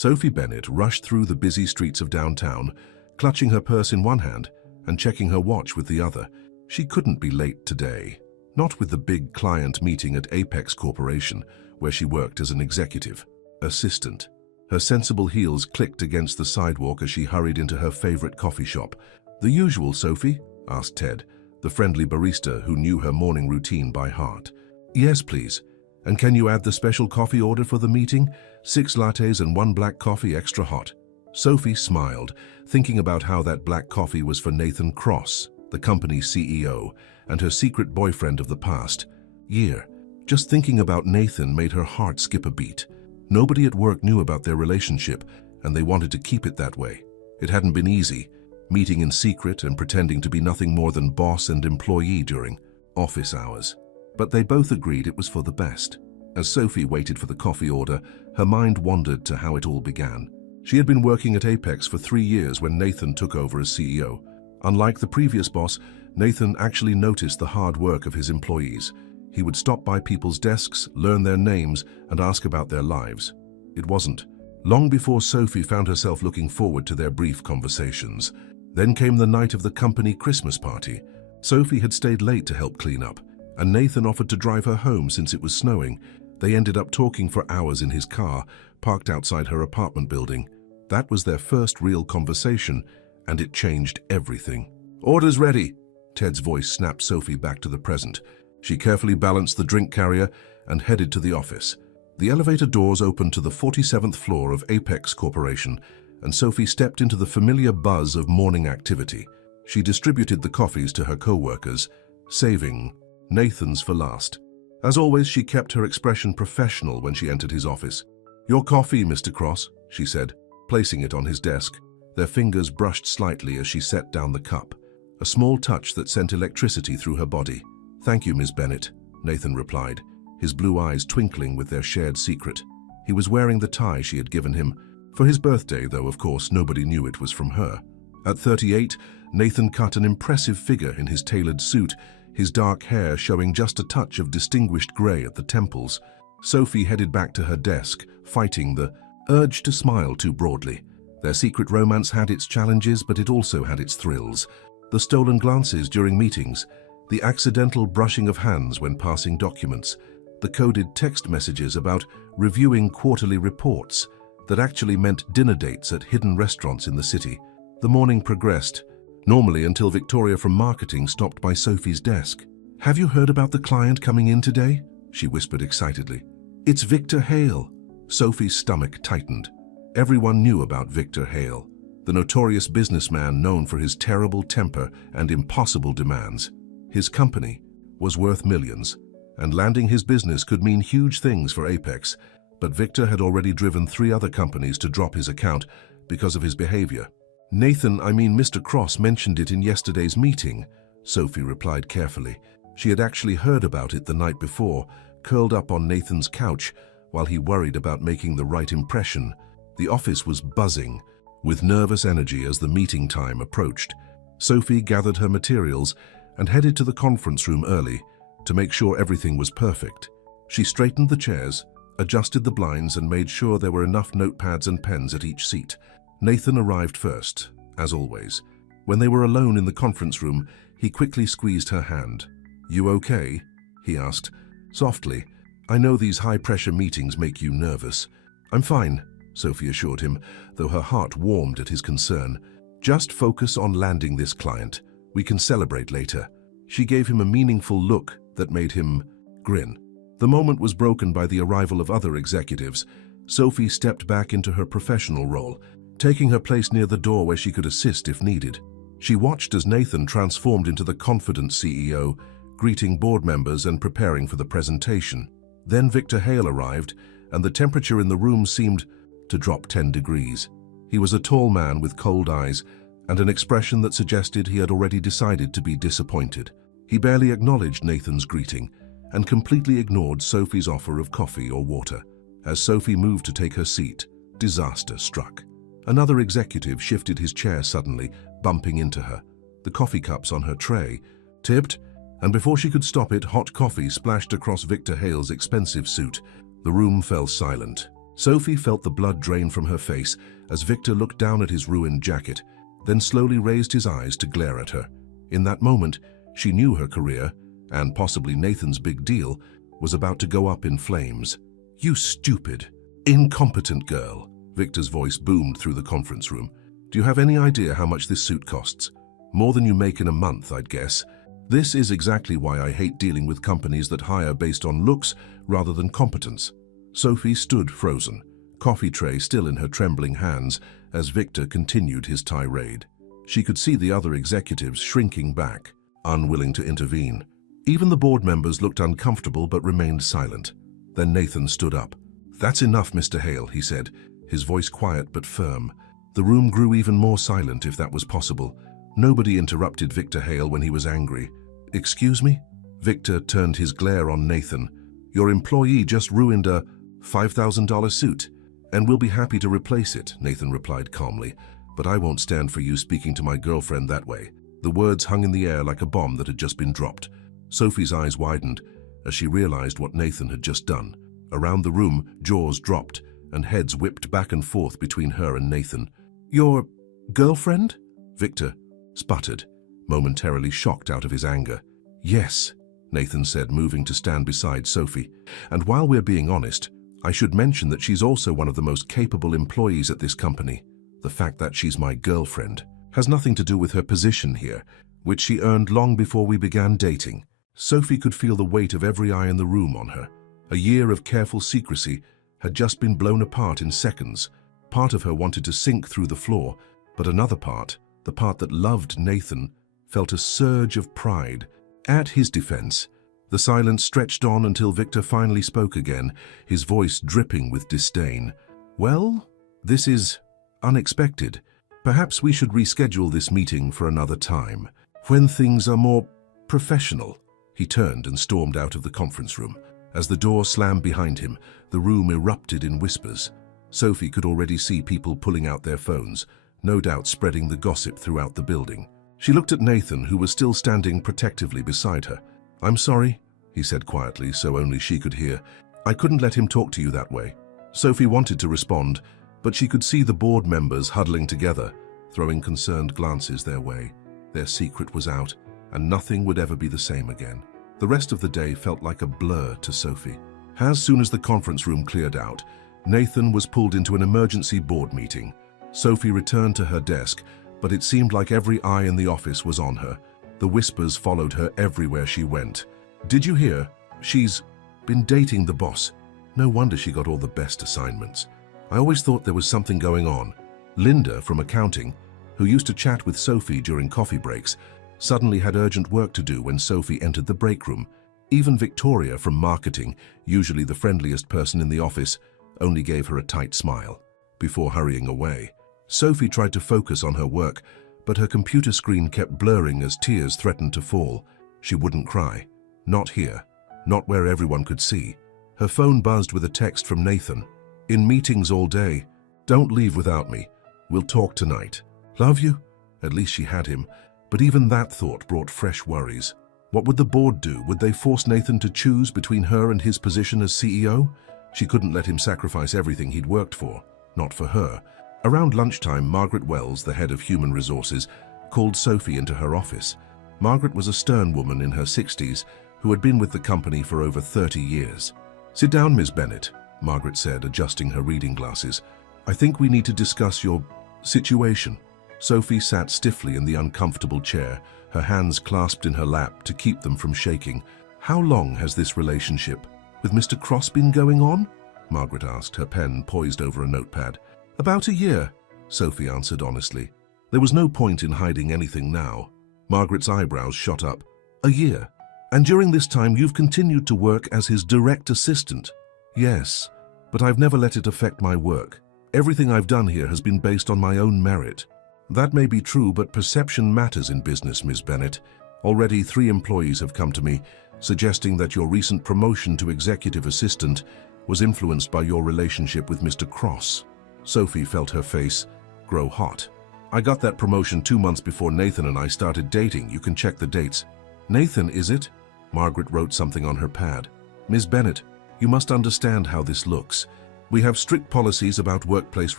Sophie Bennett rushed through the busy streets of downtown, clutching her purse in one hand and checking her watch with the other. She couldn't be late today. Not with the big client meeting at Apex Corporation, where she worked as an executive assistant. Her sensible heels clicked against the sidewalk as she hurried into her favorite coffee shop. "The usual, Sophie?" asked Ted, the friendly barista who knew her morning routine by heart. "Yes, please. And can you add the special coffee order for the meeting? 6 lattes and 1 black coffee extra hot." Sophie smiled, thinking about how that black coffee was for Nathan Cross, the company's CEO, and her secret boyfriend of the past year. Just thinking about Nathan made her heart skip a beat. Nobody at work knew about their relationship, and they wanted to keep it that way. It hadn't been easy, meeting in secret and pretending to be nothing more than boss and employee during office hours. But they both agreed it was for the best. As Sophie waited for the coffee order, her mind wandered to how it all began. She had been working at Apex for 3 years when Nathan took over as CEO. Unlike the previous boss, Nathan actually noticed the hard work of his employees. He would stop by people's desks, learn their names, and ask about their lives. It wasn't long before Sophie found herself looking forward to their brief conversations. Then came the night of the company Christmas party. Sophie had stayed late to help clean up, and Nathan offered to drive her home since it was snowing. They ended up talking for hours in his car, parked outside her apartment building. That was their first real conversation, and it changed everything. "Order's ready," Ted's voice snapped Sophie back to the present. She carefully balanced the drink carrier and headed to the office. The elevator doors opened to the 47th floor of Apex Corporation, and Sophie stepped into the familiar buzz of morning activity. She distributed the coffees to her co-workers, saving Nathan's for last. As always, she kept her expression professional when she entered his office. "Your coffee, Mr. Cross," she said, placing it on his desk. Their fingers brushed slightly as she set down the cup, a small touch that sent electricity through her body. "Thank you, Ms. Bennett," Nathan replied, his blue eyes twinkling with their shared secret. He was wearing the tie she had given him. For his birthday, though of course nobody knew it was from her. At 38, Nathan cut an impressive figure in his tailored suit, his dark hair showing just a touch of distinguished grey at the temples. Sophie headed back to her desk, fighting the urge to smile too broadly. Their secret romance had its challenges, but it also had its thrills. The stolen glances during meetings, the accidental brushing of hands when passing documents, the coded text messages about reviewing quarterly reports that actually meant dinner dates at hidden restaurants in the city. The morning progressed, normally until Victoria from marketing stopped by Sophie's desk. "Have you heard about the client coming in today?" she whispered excitedly. "It's Victor Hale." Sophie's stomach tightened. Everyone knew about Victor Hale, the notorious businessman known for his terrible temper and impossible demands. His company was worth millions, and landing his business could mean huge things for Apex, but Victor had already driven 3 other companies to drop his account because of his behavior. Mr. Cross mentioned it in yesterday's meeting," Sophie replied carefully. She had actually heard about it the night before, curled up on Nathan's couch while he worried about making the right impression. The office was buzzing with nervous energy as the meeting time approached. Sophie gathered her materials and headed to the conference room early to make sure everything was perfect. She straightened the chairs, adjusted the blinds, and made sure there were enough notepads and pens at each seat. Nathan arrived first, as always. When they were alone in the conference room, he quickly squeezed her hand. "You okay?" he asked, softly. "I know these high-pressure meetings make you nervous." "I'm fine," Sophie assured him, though her heart warmed at his concern. "Just focus on landing this client. We can celebrate later." She gave him a meaningful look that made him grin. The moment was broken by the arrival of other executives. Sophie stepped back into her professional role, taking her place near the door where she could assist if needed. She watched as Nathan transformed into the confident CEO, greeting board members and preparing for the presentation. Then Victor Hale arrived, and the temperature in the room seemed to drop 10 degrees. He was a tall man with cold eyes and an expression that suggested he had already decided to be disappointed. He barely acknowledged Nathan's greeting and completely ignored Sophie's offer of coffee or water. As Sophie moved to take her seat, disaster struck. Another executive shifted his chair suddenly, bumping into her. The coffee cups on her tray tipped, and before she could stop it, hot coffee splashed across Victor Hale's expensive suit. The room fell silent, Sophie felt the blood drain from her face as Victor looked down at his ruined jacket, then slowly raised his eyes to glare at her. In that moment, she knew her career, and possibly Nathan's big deal, was about to go up in flames. "You stupid, incompetent girl," Victor's voice boomed through the conference room. "Do you have any idea how much this suit costs? More than you make in a month, I'd guess. This is exactly why I hate dealing with companies that hire based on looks rather than competence." Sophie stood frozen, coffee tray still in her trembling hands as Victor continued his tirade. She could see the other executives shrinking back, unwilling to intervene. Even the board members looked uncomfortable but remained silent. Then Nathan stood up. "That's enough, Mr. Hale," he said, his voice quiet but firm. The room grew even more silent, if that was possible. Nobody interrupted Victor Hale when he was angry. "Excuse me?" Victor turned his glare on Nathan. "Your employee just ruined a $5,000 suit, and we'll be happy to replace it," Nathan replied calmly. "But I won't stand for you speaking to my girlfriend that way." The words hung in the air like a bomb that had just been dropped. Sophie's eyes widened as she realized what Nathan had just done. Around the room, jaws dropped, and heads whipped back and forth between her and Nathan. "Your girlfriend?" Victor sputtered, momentarily shocked out of his anger. "Yes," Nathan said, moving to stand beside Sophie. "And while we're being honest, I should mention that she's also one of the most capable employees at this company. The fact that she's my girlfriend has nothing to do with her position here, which she earned long before we began dating." Sophie could feel the weight of every eye in the room on her. A year of careful secrecy had just been blown apart in seconds. Part of her wanted to sink through the floor, but another part, the part that loved Nathan, felt a surge of pride. At his defense, the silence stretched on until Victor finally spoke again, his voice dripping with disdain. "Well, this is unexpected. Perhaps we should reschedule this meeting for another time, when things are more professional." He turned and stormed out of the conference room. As the door slammed behind him, the room erupted in whispers. Sophie could already see people pulling out their phones, no doubt spreading the gossip throughout the building. She looked at Nathan, who was still standing protectively beside her. "I'm sorry," he said quietly, so only she could hear. "I couldn't let him talk to you that way." Sophie wanted to respond, but she could see the board members huddling together, throwing concerned glances their way. Their secret was out, and nothing would ever be the same again. The rest of the day felt like a blur to Sophie. As soon as the conference room cleared out, Nathan was pulled into an emergency board meeting. Sophie returned to her desk, but it seemed like every eye in the office was on her. The whispers followed her everywhere she went. "Did you hear? She's been dating the boss. No wonder she got all the best assignments. I always thought there was something going on." Linda from accounting, who used to chat with Sophie during coffee breaks, suddenly had urgent work to do when Sophie entered the break room. Even Victoria from marketing, usually the friendliest person in the office, only gave her a tight smile before hurrying away. Sophie tried to focus on her work, but her computer screen kept blurring as tears threatened to fall. She wouldn't cry. Not here. Not where everyone could see. Her phone buzzed with a text from Nathan. "In meetings all day. Don't leave without me. We'll talk tonight. Love you?" At least she had him, but even that thought brought fresh worries. What would the board do? Would they force Nathan to choose between her and his position as CEO? She couldn't let him sacrifice everything he'd worked for. Not for her. Around lunchtime, Margaret Wells, the head of human resources, called Sophie into her office. Margaret was a stern woman in her 60s who had been with the company for over 30 years. "Sit down, Ms. Bennett," Margaret said, adjusting her reading glasses. "I think we need to discuss your situation." Sophie sat stiffly in the uncomfortable chair, her hands clasped in her lap to keep them from shaking. "How long has this relationship with Mr. Cross been going on?" Margaret asked, her pen poised over a notepad. "About a year," Sophie answered honestly. There was no point in hiding anything now. Margaret's eyebrows shot up. "A year? And during this time you've continued to work as his direct assistant?" "Yes, but I've never let it affect my work. Everything I've done here has been based on my own merit." "That may be true, but perception matters in business, Ms. Bennett. Already 3 employees have come to me, suggesting that your recent promotion to executive assistant was influenced by your relationship with Mr. Cross." Sophie felt her face grow hot. "I got that promotion 2 months before Nathan and I started dating. You can check the dates." "Nathan, is it?" Margaret wrote something on her pad. "Ms. Bennett, you must understand how this looks. We have strict policies about workplace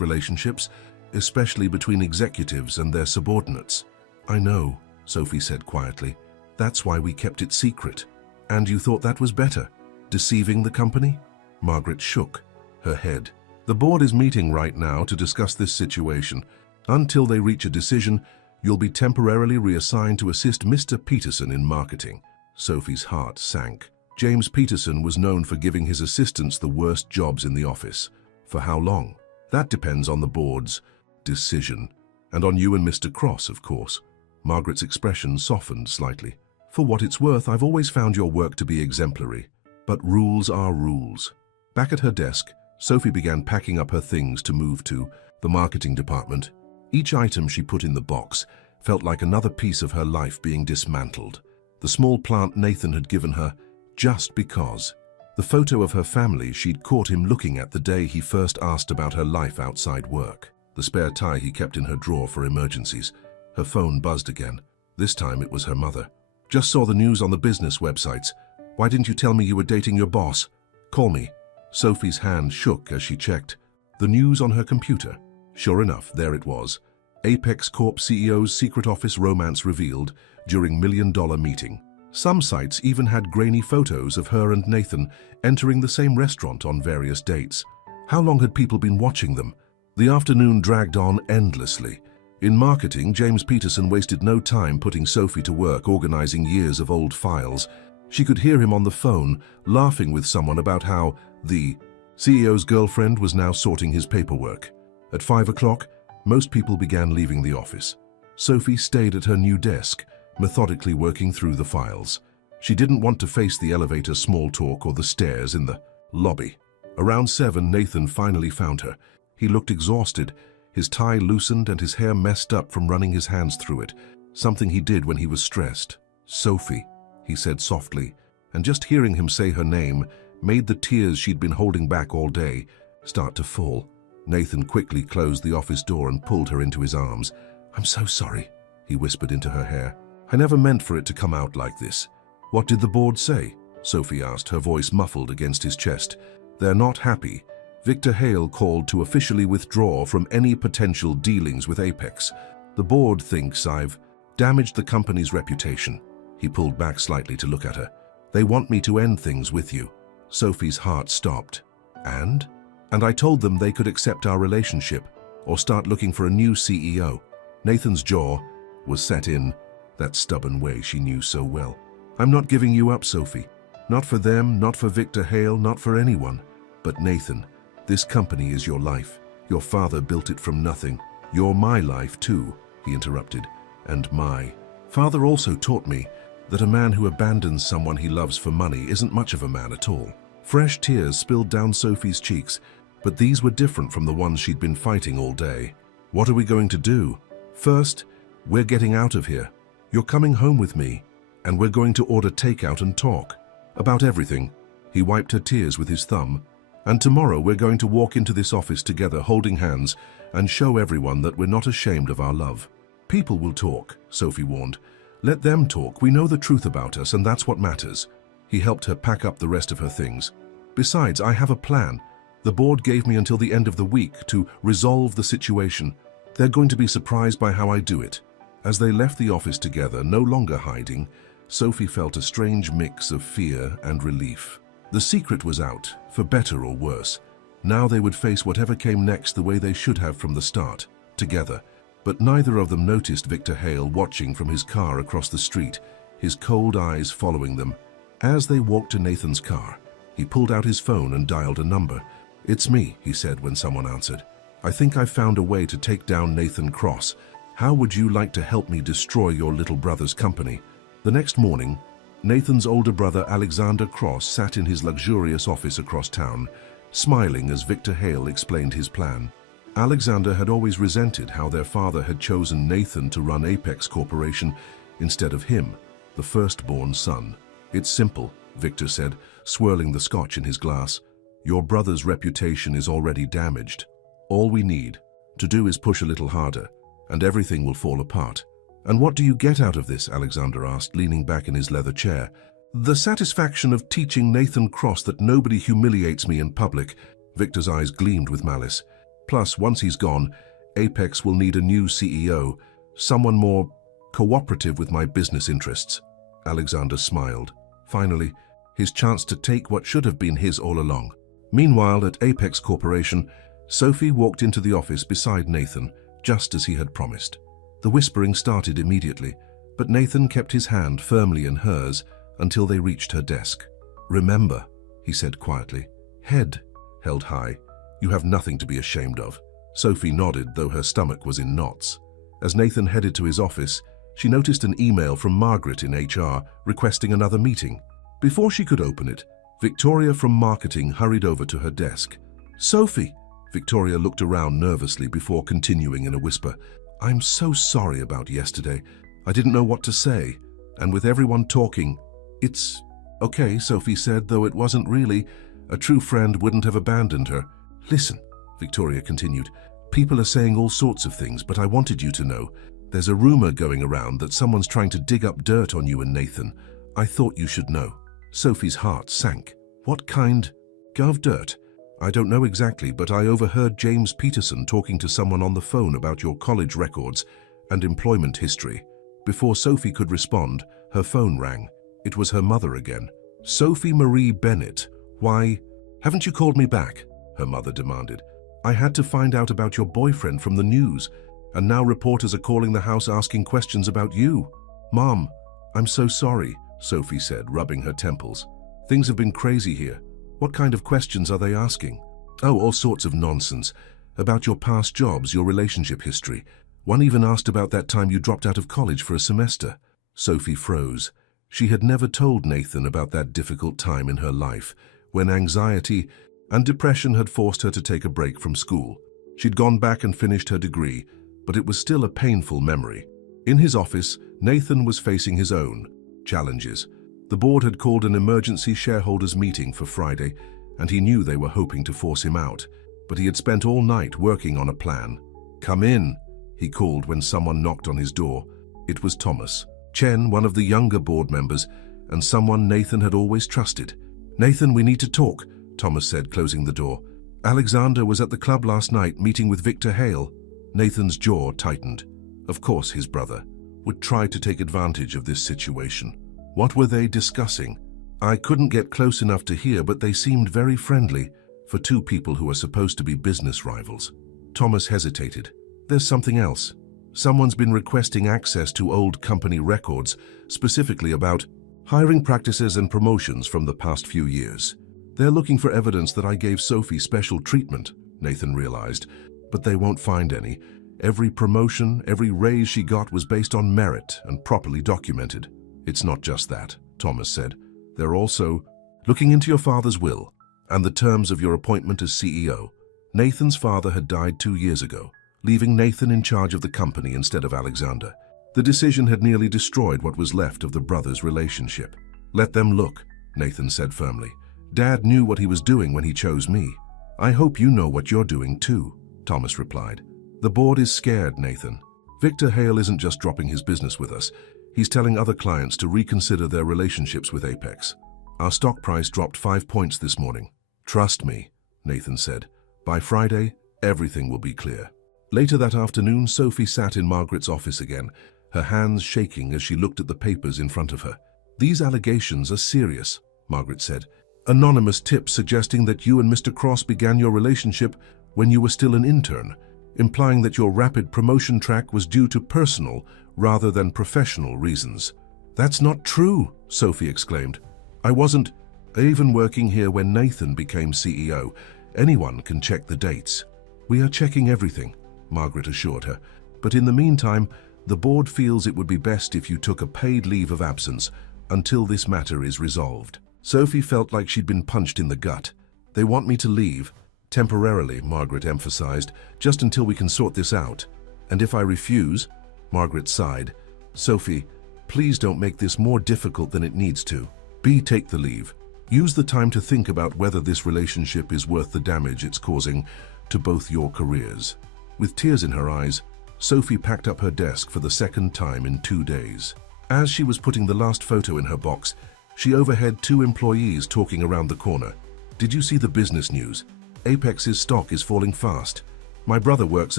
relationships, especially between executives and their subordinates. I know, Sophie said quietly. That's why we kept it secret. And you thought that was better? Deceiving the company? Margaret shook her head. The board is meeting right now to discuss this situation. Until they reach a decision, you'll be temporarily reassigned to assist Mr. Peterson in marketing. Sophie's heart sank. James Peterson was known for giving his assistants the worst jobs in the office. For how long? That depends on the board's decision. And on you and Mr. Cross, of course. Margaret's expression softened slightly. For what it's worth, I've always found your work to be exemplary. But rules are rules. Back at her desk, Sophie began packing up her things to move to the marketing department. Each item she put in the box felt like another piece of her life being dismantled. The small plant Nathan had given her just because. The photo of her family she'd caught him looking at the day he first asked about her life outside work. The spare tie he kept in her drawer for emergencies. Her phone buzzed again. This time it was her mother. Just saw the news on the business websites. Why didn't you tell me you were dating your boss? Call me. Sophie's hand shook as she checked. The news on her computer. Sure enough, there it was. Apex Corp CEO's secret office romance revealed during million-dollar meeting. Some sites even had grainy photos of her and Nathan entering the same restaurant on various dates. How long had people been watching them? The afternoon dragged on endlessly. In marketing, James Peterson wasted no time putting Sophie to work organizing years of old files. She could hear him on the phone, laughing with someone about how the CEO's girlfriend was now sorting his paperwork. At 5 o'clock, most people began leaving the office. Sophie stayed at her new desk, methodically working through the files. She didn't want to face the elevator small talk or the stairs in the lobby. Around 7, Nathan finally found her. He looked exhausted, his tie loosened and his hair messed up from running his hands through it, something he did when he was stressed. Sophie, he said softly, and just hearing him say her name made the tears she'd been holding back all day start to fall. Nathan quickly closed the office door and pulled her into his arms. I'm so sorry, he whispered into her hair. I never meant for it to come out like this. What did the board say? Sophie asked, her voice muffled against his chest. They're not happy. Victor Hale called to officially withdraw from any potential dealings with Apex. The board thinks I've damaged the company's reputation. He pulled back slightly to look at her. They want me to end things with you. Sophie's heart stopped. And I told them they could accept our relationship or start looking for a new CEO. Nathan's jaw was set in that stubborn way she knew so well. I'm not giving you up, Sophie. Not for them, not for Victor Hale, not for anyone. But Nathan, this company is your life. Your father built it from nothing. You're my life too, he interrupted. And my father also taught me that a man who abandons someone he loves for money isn't much of a man at all. Fresh tears spilled down Sophie's cheeks, but these were different from the ones she'd been fighting all day. What are we going to do? First, we're getting out of here. You're coming home with me, and we're going to order takeout and talk about everything. He wiped her tears with his thumb. And tomorrow we're going to walk into this office together holding hands and show everyone that we're not ashamed of our love. People will talk, Sophie warned. Let them talk. We know the truth about us, and that's what matters. He helped her pack up the rest of her things. Besides, I have a plan. The board gave me until the end of the week to resolve the situation. They're going to be surprised by how I do it. As they left the office together, no longer hiding, Sophie felt a strange mix of fear and relief. The secret was out, for better or worse. Now they would face whatever came next the way they should have from the start, together. But neither of them noticed Victor Hale watching from his car across the street, his cold eyes following them. As they walked to Nathan's car, he pulled out his phone and dialed a number. It's me, he said when someone answered. I think I've found a way to take down Nathan Cross. How would you like to help me destroy your little brother's company? The next morning, Nathan's older brother Alexander Cross sat in his luxurious office across town, smiling as Victor Hale explained his plan. Alexander had always resented how their father had chosen Nathan to run Apex Corporation instead of him, the firstborn son. It's simple, Victor said, swirling the scotch in his glass. Your brother's reputation is already damaged. All we need to do is push a little harder, and everything will fall apart. And what do you get out of this? Alexander asked, leaning back in his leather chair. The satisfaction of teaching Nathan Cross that nobody humiliates me in public. Victor's eyes gleamed with malice. Plus, once he's gone, Apex will need a new CEO, someone more cooperative with my business interests. Alexander smiled. Finally, his chance to take what should have been his all along. Meanwhile, at Apex Corporation, Sophie walked into the office beside Nathan, just as he had promised. The whispering started immediately, but Nathan kept his hand firmly in hers until they reached her desk. "Remember," he said quietly, "head held high. You have nothing to be ashamed of." Sophie nodded, though her stomach was in knots. As Nathan headed to his office, she noticed an email from Margaret in HR requesting another meeting. Before she could open it, Victoria from marketing hurried over to her desk. "Sophie!" Victoria looked around nervously before continuing in a whisper. "I'm so sorry about yesterday. I didn't know what to say. And with everyone talking, it's okay," Sophie said, though it wasn't really. A true friend wouldn't have abandoned her. "Listen," Victoria continued, "people are saying all sorts of things, but I wanted you to know. There's a rumor going around that someone's trying to dig up dirt on you and Nathan. I thought you should know." Sophie's heart sank. "What kind of dirt?" "I don't know exactly, but I overheard James Peterson talking to someone on the phone about your college records and employment history." Before Sophie could respond, her phone rang. It was her mother again. "Sophie Marie Bennett, why haven't you called me back?" her mother demanded. "I had to find out about your boyfriend from the news, and now reporters are calling the house asking questions about you." "Mom, I'm so sorry," Sophie said, rubbing her temples. "Things have been crazy here. What kind of questions are they asking?" "Oh, all sorts of nonsense. About your past jobs, your relationship history. One even asked about that time you dropped out of college for a semester." Sophie froze. She had never told Nathan about that difficult time in her life, when anxiety and depression had forced her to take a break from school. She'd gone back and finished her degree, but it was still a painful memory. In his office, Nathan was facing his own challenges. The board had called an emergency shareholders meeting for Friday, and he knew they were hoping to force him out, but he had spent all night working on a plan. "Come in," he called when someone knocked on his door. It was Thomas Chen, one of the younger board members, and someone Nathan had always trusted. "Nathan, we need to talk," Thomas said, closing the door. "Alexander was at the club last night meeting with Victor Hale." Nathan's jaw tightened. Of course his brother would try to take advantage of this situation. What were they discussing? "I couldn't get close enough to hear, but they seemed very friendly for two people who are supposed to be business rivals." Thomas hesitated. "There's something else. Someone's been requesting access to old company records, specifically about hiring practices and promotions from the past few years. They're looking for evidence that I gave Sophie special treatment," Nathan realized, "but they won't find any. Every promotion, every raise she got was based on merit and properly documented." "It's not just that," Thomas said. "They're also looking into your father's will and the terms of your appointment as CEO. Nathan's father had died 2 years ago, leaving Nathan in charge of the company instead of Alexander. The decision had nearly destroyed what was left of the brothers' relationship." "Let them look," Nathan said firmly. "Dad knew what he was doing when he chose me." "I hope you know what you're doing too," Thomas replied. "The board is scared, Nathan. Victor Hale isn't just dropping his business with us. He's telling other clients to reconsider their relationships with Apex. Our stock price dropped 5 points this morning." "Trust me," Nathan said. "By Friday, everything will be clear." Later that afternoon, Sophie sat in Margaret's office again, her hands shaking as she looked at the papers in front of her. "These allegations are serious," Margaret said. "Anonymous tips suggesting that you and Mr. Cross began your relationship when you were still an intern, implying that your rapid promotion track was due to personal rather than professional reasons." "That's not true," Sophie exclaimed. "I wasn't even working here when Nathan became CEO. Anyone can check the dates." "We are checking everything," Margaret assured her. "But in the meantime, the board feels it would be best if you took a paid leave of absence until this matter is resolved." Sophie felt like she'd been punched in the gut. "They want me to leave, temporarily," Margaret emphasized, "just until we can sort this out. And if I refuse?" Margaret sighed. "Sophie, please don't make this more difficult than it needs to. Take the leave. Use the time to think about whether this relationship is worth the damage it's causing to both your careers." With tears in her eyes, Sophie packed up her desk for the second time in 2 days. As she was putting the last photo in her box, she overheard 2 employees talking around the corner. "Did you see the business news? Apex's stock is falling fast. My brother works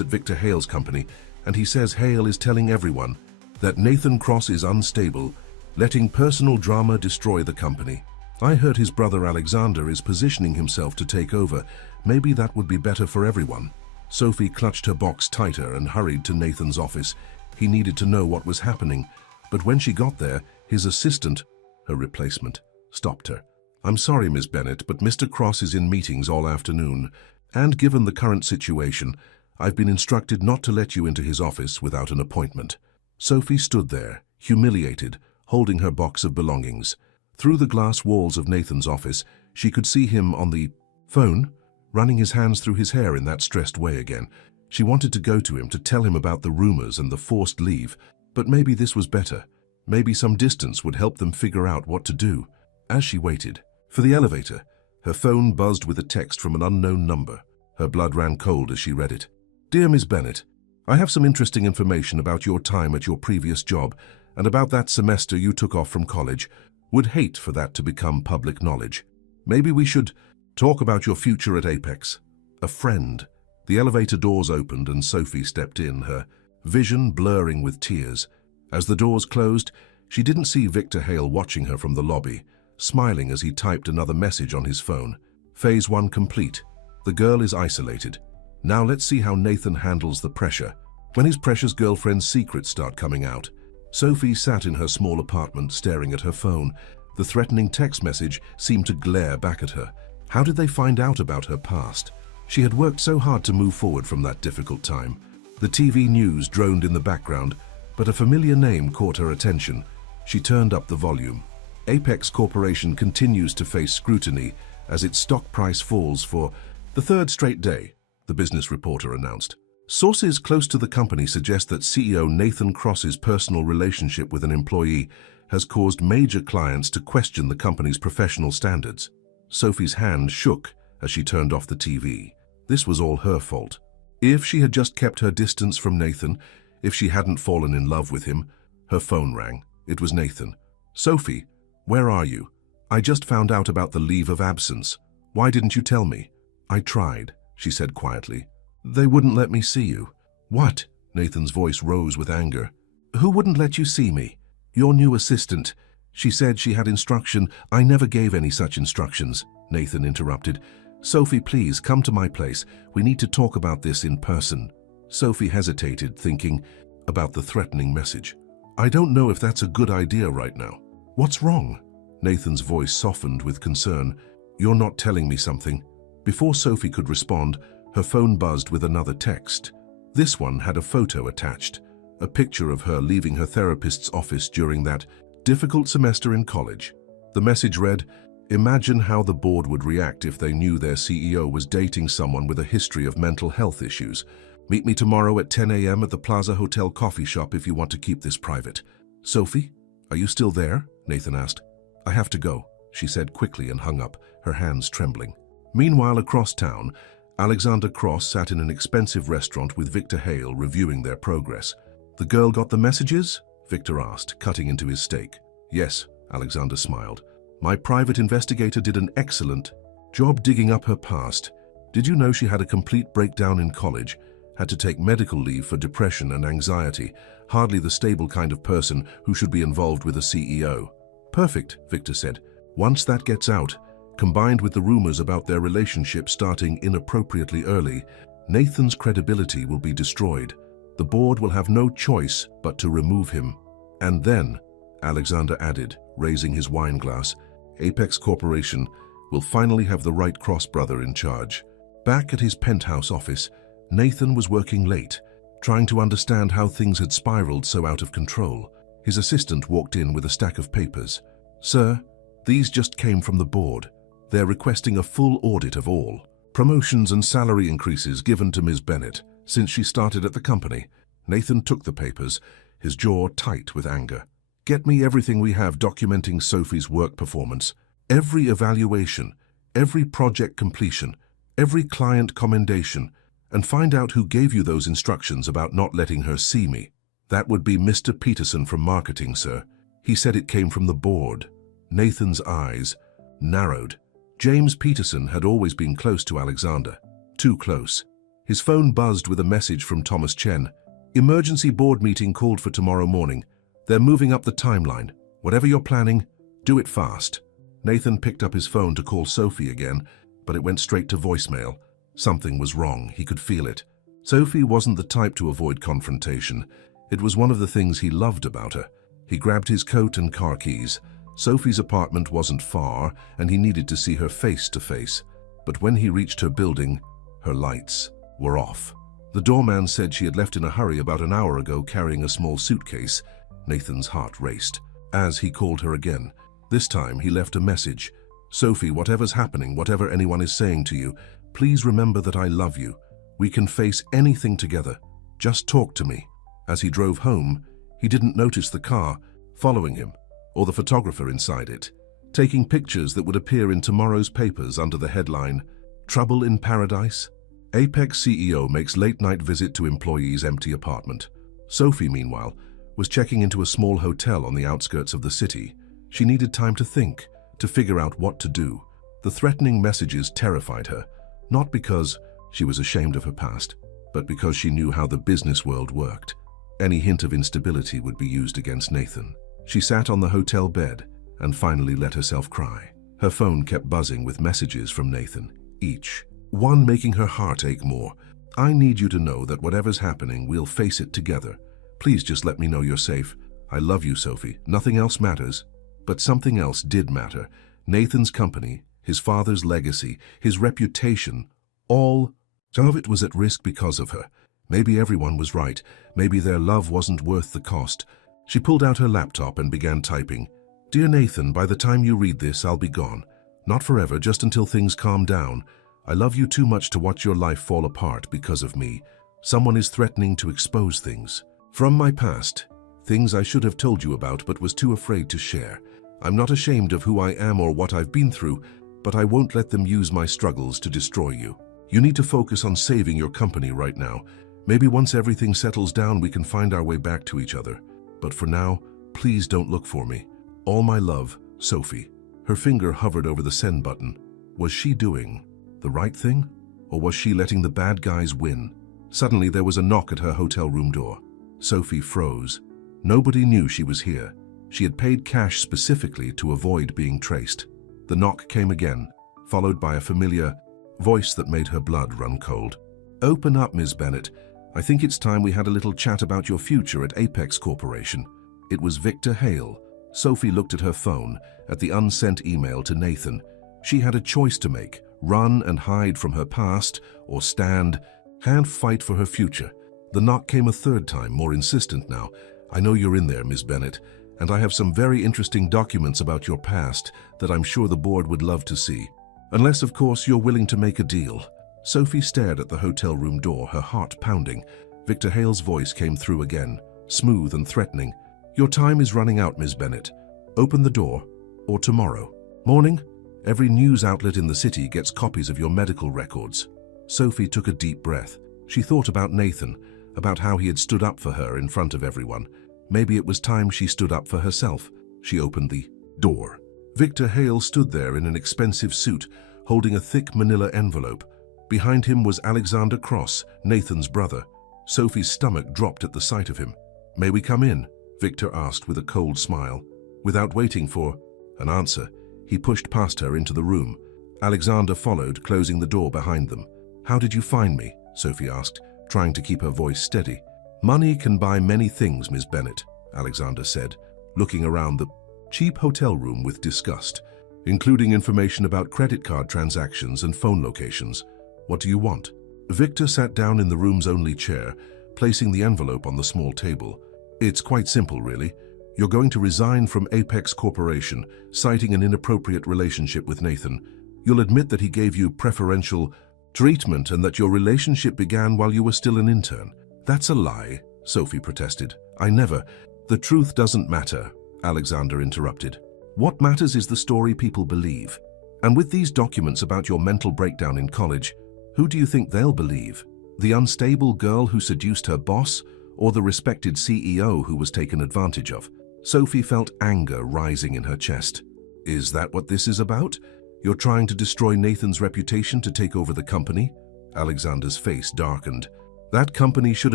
at Victor Hale's company, and he says Hale is telling everyone that Nathan Cross is unstable, letting personal drama destroy the company. I heard his brother Alexander is positioning himself to take over. Maybe that would be better for everyone. Sophie clutched her box tighter and hurried to Nathan's office. He needed to know what was happening, but when she got there, his assistant, her replacement, stopped her. "I'm sorry, Miss Bennett, but Mr. Cross is in meetings all afternoon, and given the current situation, I've been instructed not to let you into his office without an appointment." Sophie stood there, humiliated, holding her box of belongings. Through the glass walls of Nathan's office, she could see him on the phone, running his hands through his hair in that stressed way again. She wanted to go to him to tell him about the rumors and the forced leave, but maybe this was better. Maybe some distance would help them figure out what to do. As she waited for the elevator, her phone buzzed with a text from an unknown number. Her blood ran cold as she read it. "Dear Miss Bennett, I have some interesting information about your time at your previous job and about that semester you took off from college. Would hate for that to become public knowledge. Maybe we should talk about your future at Apex." A friend. The elevator doors opened and Sophie stepped in, her vision blurring with tears. As the doors closed, she didn't see Victor Hale watching her from the lobby, smiling as he typed another message on his phone. Phase 1 complete. The girl is isolated. Now let's see how Nathan handles the pressure. When his precious girlfriend's secrets start coming out. Sophie sat in her small apartment staring at her phone. The threatening text message seemed to glare back at her. How did they find out about her past? She had worked so hard to move forward from that difficult time. The TV news droned in the background, but a familiar name caught her attention. She turned up the volume. Apex Corporation continues to face scrutiny as its stock price falls for the third straight day, the business reporter announced. Sources close to the company suggest that CEO Nathan Cross's personal relationship with an employee has caused major clients to question the company's professional standards. Sophie's hand shook as she turned off the TV. This was all her fault. If she had just kept her distance from Nathan, if she hadn't fallen in love with him. Her phone rang. It was Nathan. "Sophie, where are you? I just found out about the leave of absence. Why didn't you tell me?" "I tried," she said quietly. "They wouldn't let me see you." "What?" Nathan's voice rose with anger. "Who wouldn't let you see me?" "Your new assistant. She said she had instruction." "I never gave any such instructions," Nathan interrupted. "Sophie, please come to my place. We need to talk about this in person." Sophie hesitated, thinking about the threatening message. "I don't know if that's a good idea right now." "What's wrong?" Nathan's voice softened with concern. "You're not telling me something." Before Sophie could respond, her phone buzzed with another text. This one had a photo attached, a picture of her leaving her therapist's office during that difficult semester in college. The message read, "Imagine how the board would react if they knew their CEO was dating someone with a history of mental health issues. Meet me tomorrow at 10 a.m. at the Plaza Hotel coffee shop if you want to keep this private." "Sophie, are you still there?" Nathan asked. "I have to go," she said quickly and hung up, her hands trembling. Meanwhile, across town, Alexander Cross sat in an expensive restaurant with Victor Hale reviewing their progress. "The girl got the messages?" Victor asked, cutting into his steak. "Yes," Alexander smiled. "My private investigator did an excellent job digging up her past. Did you know she had a complete breakdown in college, had to take medical leave for depression and anxiety, hardly the stable kind of person who should be involved with a CEO?" "Perfect," Victor said. "Once that gets out, combined with the rumors about their relationship starting inappropriately early, Nathan's credibility will be destroyed. The board will have no choice but to remove him." "And then," Alexander added, raising his wine glass, "Apex Corporation will finally have the right Cross brother in charge." Back at his penthouse office, Nathan was working late, trying to understand how things had spiraled so out of control. His assistant walked in with a stack of papers. "Sir, these just came from the board. They're requesting a full audit of all promotions and salary increases given to Ms. Bennett since she started at the company." Nathan took the papers, his jaw tight with anger. "Get me everything we have documenting Sophie's work performance. Every evaluation, every project completion, every client commendation, and find out who gave you those instructions about not letting her see me." "That would be Mr. Peterson from marketing, sir. He said it came from the board." Nathan's eyes narrowed. James Peterson had always been close to Alexander. Too close. His phone buzzed with a message from Thomas Chen. Emergency board meeting called for tomorrow morning. They're moving up the timeline. Whatever you're planning, do it fast. Nathan picked up his phone to call Sophie again, but it went straight to voicemail. Something was wrong. He could feel it. Sophie wasn't the type to avoid confrontation. It was one of the things he loved about her. He grabbed his coat and car keys. Sophie's apartment wasn't far, and he needed to see her face to face. But when he reached her building, her lights were off. The doorman said she had left in a hurry about an hour ago carrying a small suitcase. Nathan's heart raced. As he called her again, this time he left a message. Sophie, whatever's happening, whatever anyone is saying to you, please remember that I love you. We can face anything together. Just talk to me. As he drove home, he didn't notice the car following him, or the photographer inside it, taking pictures that would appear in tomorrow's papers under the headline, Trouble in Paradise? Apex CEO makes late-night visit to employee's empty apartment. Sophie, meanwhile, was checking into a small hotel on the outskirts of the city. She needed time to think, to figure out what to do. The threatening messages terrified her, not because she was ashamed of her past, but because she knew how the business world worked. Any hint of instability would be used against Nathan. She sat on the hotel bed and finally let herself cry. Her phone kept buzzing with messages from Nathan, each one making her heart ache more. I need you to know that whatever's happening, we'll face it together. Please just let me know you're safe. I love you, Sophie. Nothing else matters. But something else did matter. Nathan's company, his father's legacy, his reputation, all of it was at risk because of her. Maybe everyone was right. Maybe their love wasn't worth the cost. She pulled out her laptop and began typing. Dear Nathan, by the time you read this, I'll be gone. Not forever, just until things calm down. I love you too much to watch your life fall apart because of me. Someone is threatening to expose things from my past, things I should have told you about but was too afraid to share. I'm not ashamed of who I am or what I've been through, but I won't let them use my struggles to destroy you. You need to focus on saving your company right now. Maybe once everything settles down, we can find our way back to each other. But for now, please don't look for me. All my love, Sophie. Her finger hovered over the send button. Was she doing the right thing? Or was she letting the bad guys win? Suddenly there was a knock at her hotel room door. Sophie froze. Nobody knew she was here. She had paid cash specifically to avoid being traced. The knock came again, followed by a familiar voice that made her blood run cold. Open up, Ms. Bennett. I think it's time we had a little chat about your future at Apex Corporation. It was Victor Hale. Sophie looked at her phone, at the unsent email to Nathan. She had a choice to make, run and hide from her past, or stand and fight for her future. The knock came a third time, more insistent now. I know you're in there, Ms. Bennett, and I have some very interesting documents about your past that I'm sure the board would love to see. Unless, of course, you're willing to make a deal. Sophie stared at the hotel room door, her heart pounding. Victor Hale's voice came through again, smooth and threatening. Your time is running out, Ms. Bennett. Open the door, or tomorrow morning. Every news outlet in the city gets copies of your medical records. Sophie took a deep breath. She thought about Nathan, about how he had stood up for her in front of everyone. Maybe it was time she stood up for herself. She opened the door. Victor Hale stood there in an expensive suit, holding a thick manila envelope. Behind him was Alexander Cross, Nathan's brother. Sophie's stomach dropped at the sight of him. May we come in? Victor asked with a cold smile. Without waiting for an answer, he pushed past her into the room. Alexander followed, closing the door behind them. How did you find me? Sophie asked, trying to keep her voice steady. Money can buy many things, Ms. Bennett, Alexander said, looking around the cheap hotel room with disgust, including information about credit card transactions and phone locations. What do you want? Victor sat down in the room's only chair, placing the envelope on the small table. It's quite simple, really. You're going to resign from Apex Corporation, citing an inappropriate relationship with Nathan. You'll admit that he gave you preferential treatment and that your relationship began while you were still an intern. That's a lie, Sophie protested. I never. The truth doesn't matter, Alexander interrupted. What matters is the story people believe. And with these documents about your mental breakdown in college, who do you think they'll believe? The unstable girl who seduced her boss, or the respected CEO who was taken advantage of? Sophie felt anger rising in her chest. Is that what this is about? You're trying to destroy Nathan's reputation to take over the company? Alexander's face darkened. That company should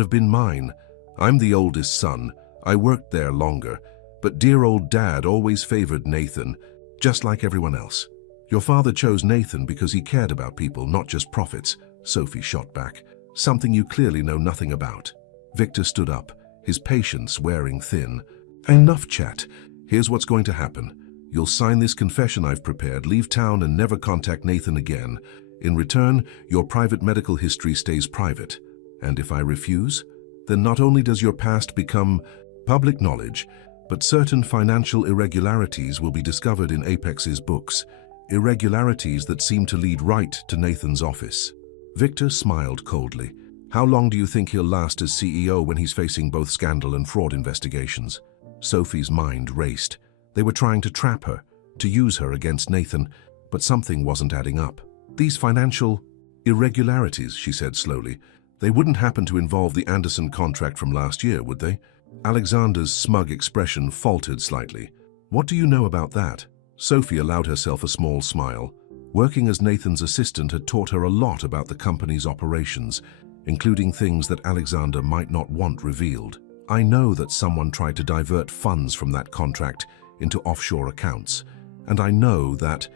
have been mine. I'm the oldest son. I worked there longer. But dear old Dad always favored Nathan, just like everyone else. Your father chose Nathan because he cared about people, not just profits, Sophie shot back. Something you clearly know nothing about. Victor stood up, his patience wearing thin. Enough chat. Here's what's going to happen. You'll sign this confession I've prepared, leave town and never contact Nathan again. In return, your private medical history stays private. And if I refuse, then not only does your past become public knowledge, but certain financial irregularities will be discovered in Apex's books. Irregularities that seem to lead right to Nathan's office. Victor smiled coldly. How long do you think he'll last as CEO when he's facing both scandal and fraud investigations? Sophie's mind raced. They were trying to trap her, to use her against Nathan, but something wasn't adding up. These financial irregularities, she said slowly, they wouldn't happen to involve the Anderson contract from last year, would they? Alexander's smug expression faltered slightly. What do you know about that? Sophie allowed herself a small smile. Working as Nathan's assistant had taught her a lot about the company's operations, including things that Alexander might not want revealed. I know that someone tried to divert funds from that contract into offshore accounts, and I know that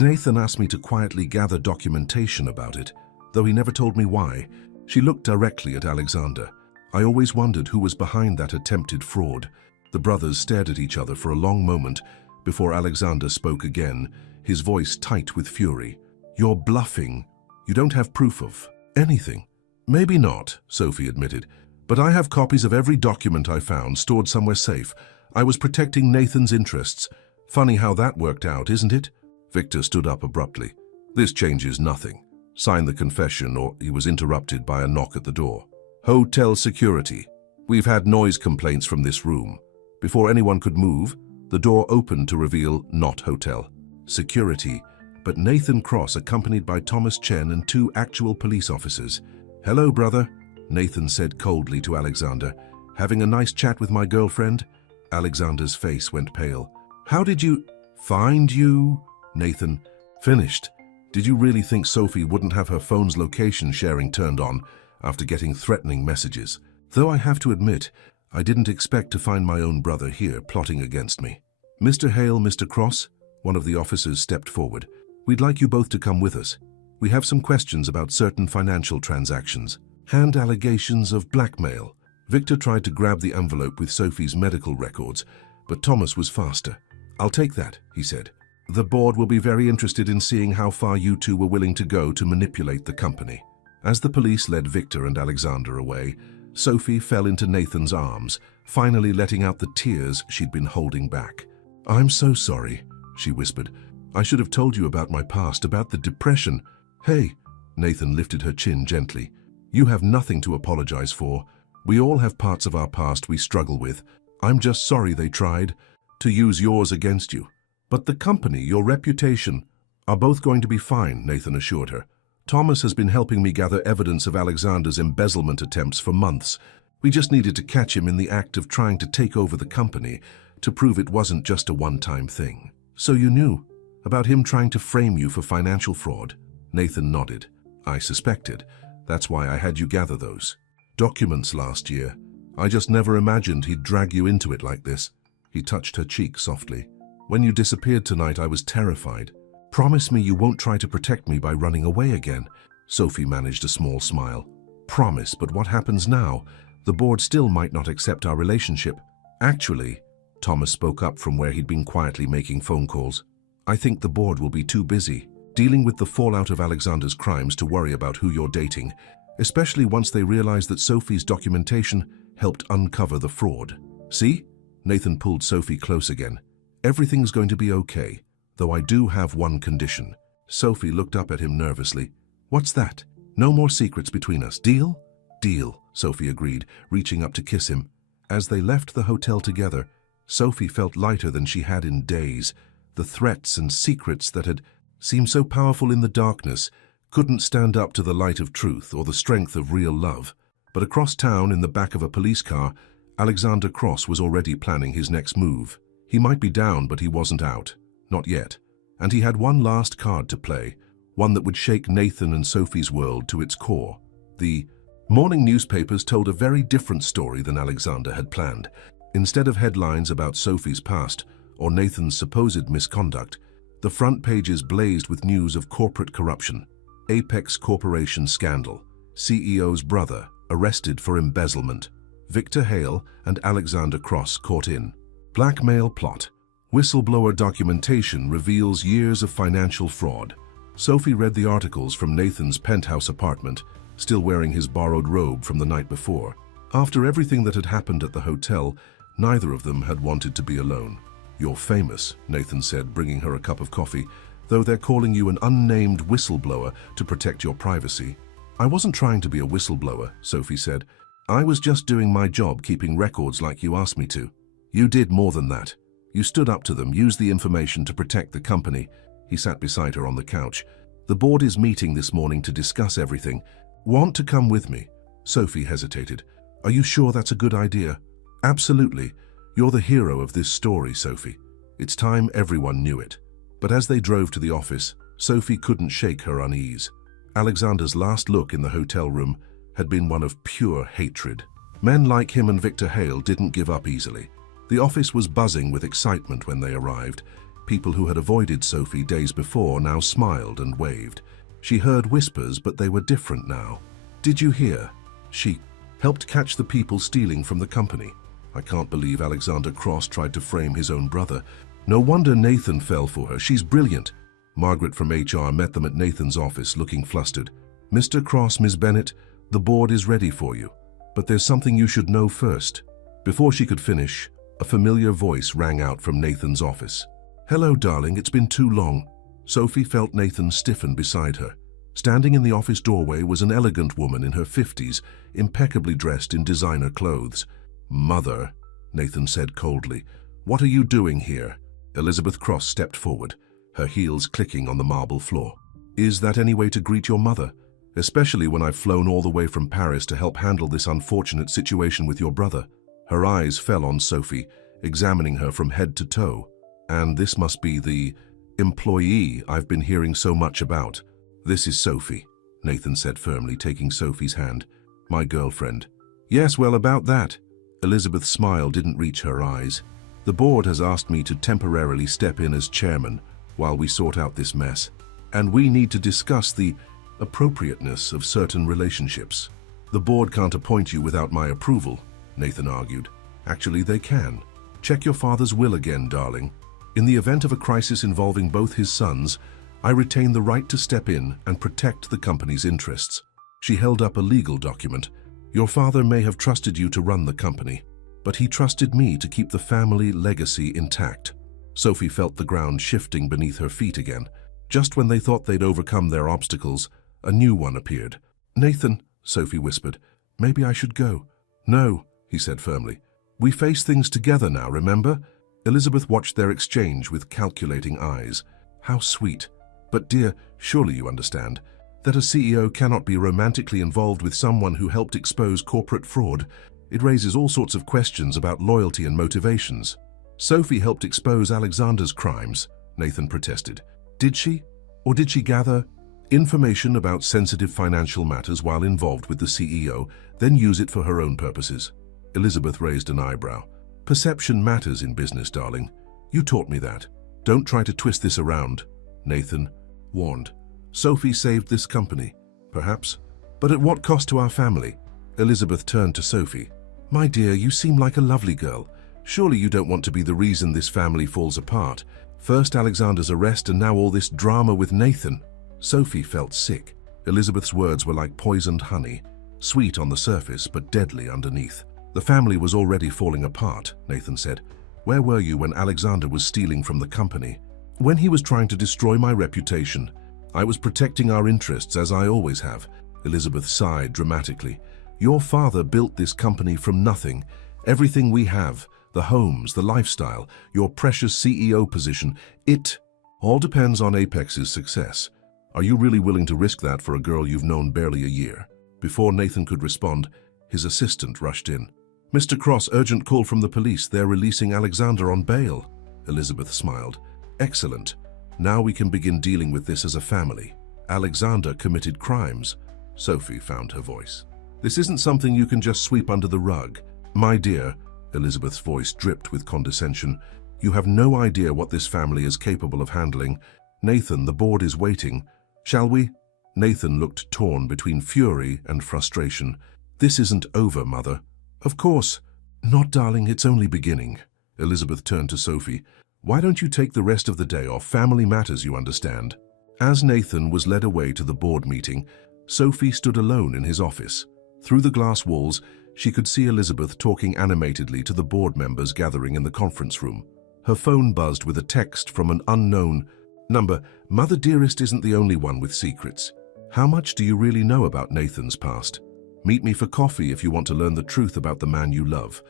Nathan asked me to quietly gather documentation about it, though he never told me why. She looked directly at Alexander. I always wondered who was behind that attempted fraud. The brothers stared at each other for a long moment before Alexander spoke again, his voice tight with fury. You're bluffing. You don't have proof of anything. Maybe not, Sophie admitted, but I have copies of every document I found stored somewhere safe. I was protecting Nathan's interests. Funny how that worked out, isn't it? Victor stood up abruptly. This changes nothing. Sign the confession, or he was interrupted by a knock at the door. Hotel security. We've had noise complaints from this room. Before anyone could move, the door opened to reveal not hotel. Security, but Nathan Cross accompanied by Thomas Chen and 2 actual police officers. Hello, brother, Nathan said coldly to Alexander. Having a nice chat with my girlfriend? Alexander's face went pale. How did you find you? Nathan finished. Did you really think Sophie wouldn't have her phone's location sharing turned on after getting threatening messages? Though I have to admit, I didn't expect to find my own brother here plotting against me. Mr. Hale, Mr. Cross, one of the officers stepped forward. We'd like you both to come with us. We have some questions about certain financial transactions. And allegations of blackmail. Victor tried to grab the envelope with Sophie's medical records, but Thomas was faster. I'll take that, he said. The board will be very interested in seeing how far you two were willing to go to manipulate the company. As the police led Victor and Alexander away, Sophie fell into Nathan's arms, finally letting out the tears she'd been holding back. I'm so sorry, she whispered. I should have told you about my past, about the depression. Hey, Nathan lifted her chin gently. You have nothing to apologize for. We all have parts of our past we struggle with. I'm just sorry they tried to use yours against you. But the company, your reputation, are both going to be fine, Nathan assured her. Thomas has been helping me gather evidence of Alexander's embezzlement attempts for months. We just needed to catch him in the act of trying to take over the company to prove it wasn't just a one-time thing. So you knew about him trying to frame you for financial fraud? Nathan nodded. I suspected. That's why I had you gather those documents last year. I just never imagined he'd drag you into it like this. He touched her cheek softly. When you disappeared tonight, I was terrified. Promise me you won't try to protect me by running away again. Sophie managed a small smile. Promise, but what happens now? The board still might not accept our relationship. Actually, Thomas spoke up from where he'd been quietly making phone calls. I think the board will be too busy dealing with the fallout of Alexander's crimes to worry about who you're dating, especially once they realize that Sophie's documentation helped uncover the fraud. See? Nathan pulled Sophie close again. Everything's going to be okay, though I do have one condition. Sophie looked up at him nervously. What's that? No more secrets between us. Deal? Deal, Sophie agreed, reaching up to kiss him. As they left the hotel together, Sophie felt lighter than she had in days. The threats and secrets that had seemed so powerful in the darkness couldn't stand up to the light of truth or the strength of real love. But across town, in the back of a police car, Alexander Cross was already planning his next move. He might be down, but he wasn't out. Not yet. And he had one last card to play, one that would shake Nathan and Sophie's world to its core. The morning newspapers told a very different story than Alexander had planned. Instead of headlines about Sophie's past or Nathan's supposed misconduct, the front pages blazed with news of corporate corruption. Apex Corporation scandal. CEO's brother arrested for embezzlement. Victor Hale and Alexander Cross caught in. Blackmail plot. Whistleblower documentation reveals years of financial fraud. Sophie read the articles from Nathan's penthouse apartment, still wearing his borrowed robe from the night before. After everything that had happened at the hotel, neither of them had wanted to be alone. "You're famous," Nathan said, bringing her a cup of coffee, "though they're calling you an unnamed whistleblower to protect your privacy." "I wasn't trying to be a whistleblower," Sophie said. "I was just doing my job keeping records like you asked me to." "You did more than that. You stood up to them, used the information to protect the company." He sat beside her on the couch. "The board is meeting this morning to discuss everything. Want to come with me?" Sophie hesitated. "Are you sure that's a good idea?" "Absolutely. You're the hero of this story, Sophie. It's time everyone knew it." But as they drove to the office, Sophie couldn't shake her unease. Alexander's last look in the hotel room had been one of pure hatred. Men like him and Victor Hale didn't give up easily. The office was buzzing with excitement when they arrived. People who had avoided Sophie days before now smiled and waved. She heard whispers, but they were different now. "Did you hear? She helped catch the people stealing from the company." I can't believe Alexander Cross tried to frame his own brother. No wonder Nathan fell for her. She's brilliant. Margaret from HR met them at Nathan's office, looking flustered. "Mr. Cross, Ms. Bennett, the board is ready for you. But there's something you should know first." Before she could finish, a familiar voice rang out from Nathan's office. "Hello, darling, it's been too long." Sophie felt Nathan stiffen beside her. Standing in the office doorway was an elegant woman in her 50s, impeccably dressed in designer clothes. "Mother," Nathan said coldly, "what are you doing here?" Elizabeth Cross stepped forward, her heels clicking on the marble floor. "Is that any way to greet your mother? Especially when I've flown all the way from Paris to help handle this unfortunate situation with your brother." Her eyes fell on Sophie, examining her from head to toe. "And this must be the employee I've been hearing so much about." "This is Sophie," Nathan said firmly, taking Sophie's hand. "My girlfriend." "Yes, well, about that." Elizabeth's smile didn't reach her eyes. "The board has asked me to temporarily step in as chairman while we sort out this mess. And we need to discuss the appropriateness of certain relationships." "The board can't appoint you without my approval," Nathan argued. "Actually, they can. Check your father's will again, darling. In the event of a crisis involving both his sons, I retain the right to step in and protect the company's interests." She held up a legal document. "Your father may have trusted you to run the company, but he trusted me to keep the family legacy intact." Sophie felt the ground shifting beneath her feet again. Just when they thought they'd overcome their obstacles, a new one appeared. "Nathan," Sophie whispered, "maybe I should go." "No," he said firmly. "We face things together now, remember?" Elizabeth watched their exchange with calculating eyes. How sweet. "But dear, surely you understand that a CEO cannot be romantically involved with someone who helped expose corporate fraud. It raises all sorts of questions about loyalty and motivations." "Sophie helped expose Alexander's crimes," Nathan protested. "Did she? Or did she gather information about sensitive financial matters while involved with the CEO, then use it for her own purposes?" Elizabeth raised an eyebrow. "Perception matters in business, darling. You taught me that. Don't try to twist this around," Nathan warned. "Sophie saved this company, perhaps, but at what cost to our family?" Elizabeth turned to Sophie. "My dear, you seem like a lovely girl. Surely you don't want to be the reason this family falls apart. First Alexander's arrest and now all this drama with Nathan." Sophie felt sick. Elizabeth's words were like poisoned honey, sweet on the surface but deadly underneath. "The family was already falling apart," Nathan said. "Where were you when Alexander was stealing from the company?" "When he was trying to destroy my reputation. I was protecting our interests, as I always have." Elizabeth sighed dramatically. "Your father built this company from nothing. Everything we have, the homes, the lifestyle, your precious CEO position, it all depends on Apex's success. Are you really willing to risk that for a girl you've known barely a year?" Before Nathan could respond, his assistant rushed in. "Mr. Cross, urgent call from the police. They're releasing Alexander on bail." Elizabeth smiled. "Excellent. Now we can begin dealing with this as a family. Alexander committed crimes. Sophie found her voice. This isn't something you can just sweep under the rug. My dear, Elizabeth's voice dripped with condescension, you have no idea what this family is capable of handling. Nathan, the board is waiting. Shall we? Nathan looked torn between fury and frustration. This isn't over, Mother. Of course. Not, darling, it's only beginning. Elizabeth turned to Sophie. Why don't you take the rest of the day off? Family matters, you understand. As Nathan was led away to the board meeting, Sophie stood alone in his office. Through the glass walls, she could see Elizabeth talking animatedly to the board members gathering in the conference room. Her phone buzzed with a text from an unknown number. Mother dearest isn't the only one with secrets. How much do you really know about Nathan's past? Meet me for coffee if you want to learn the truth about the man you love.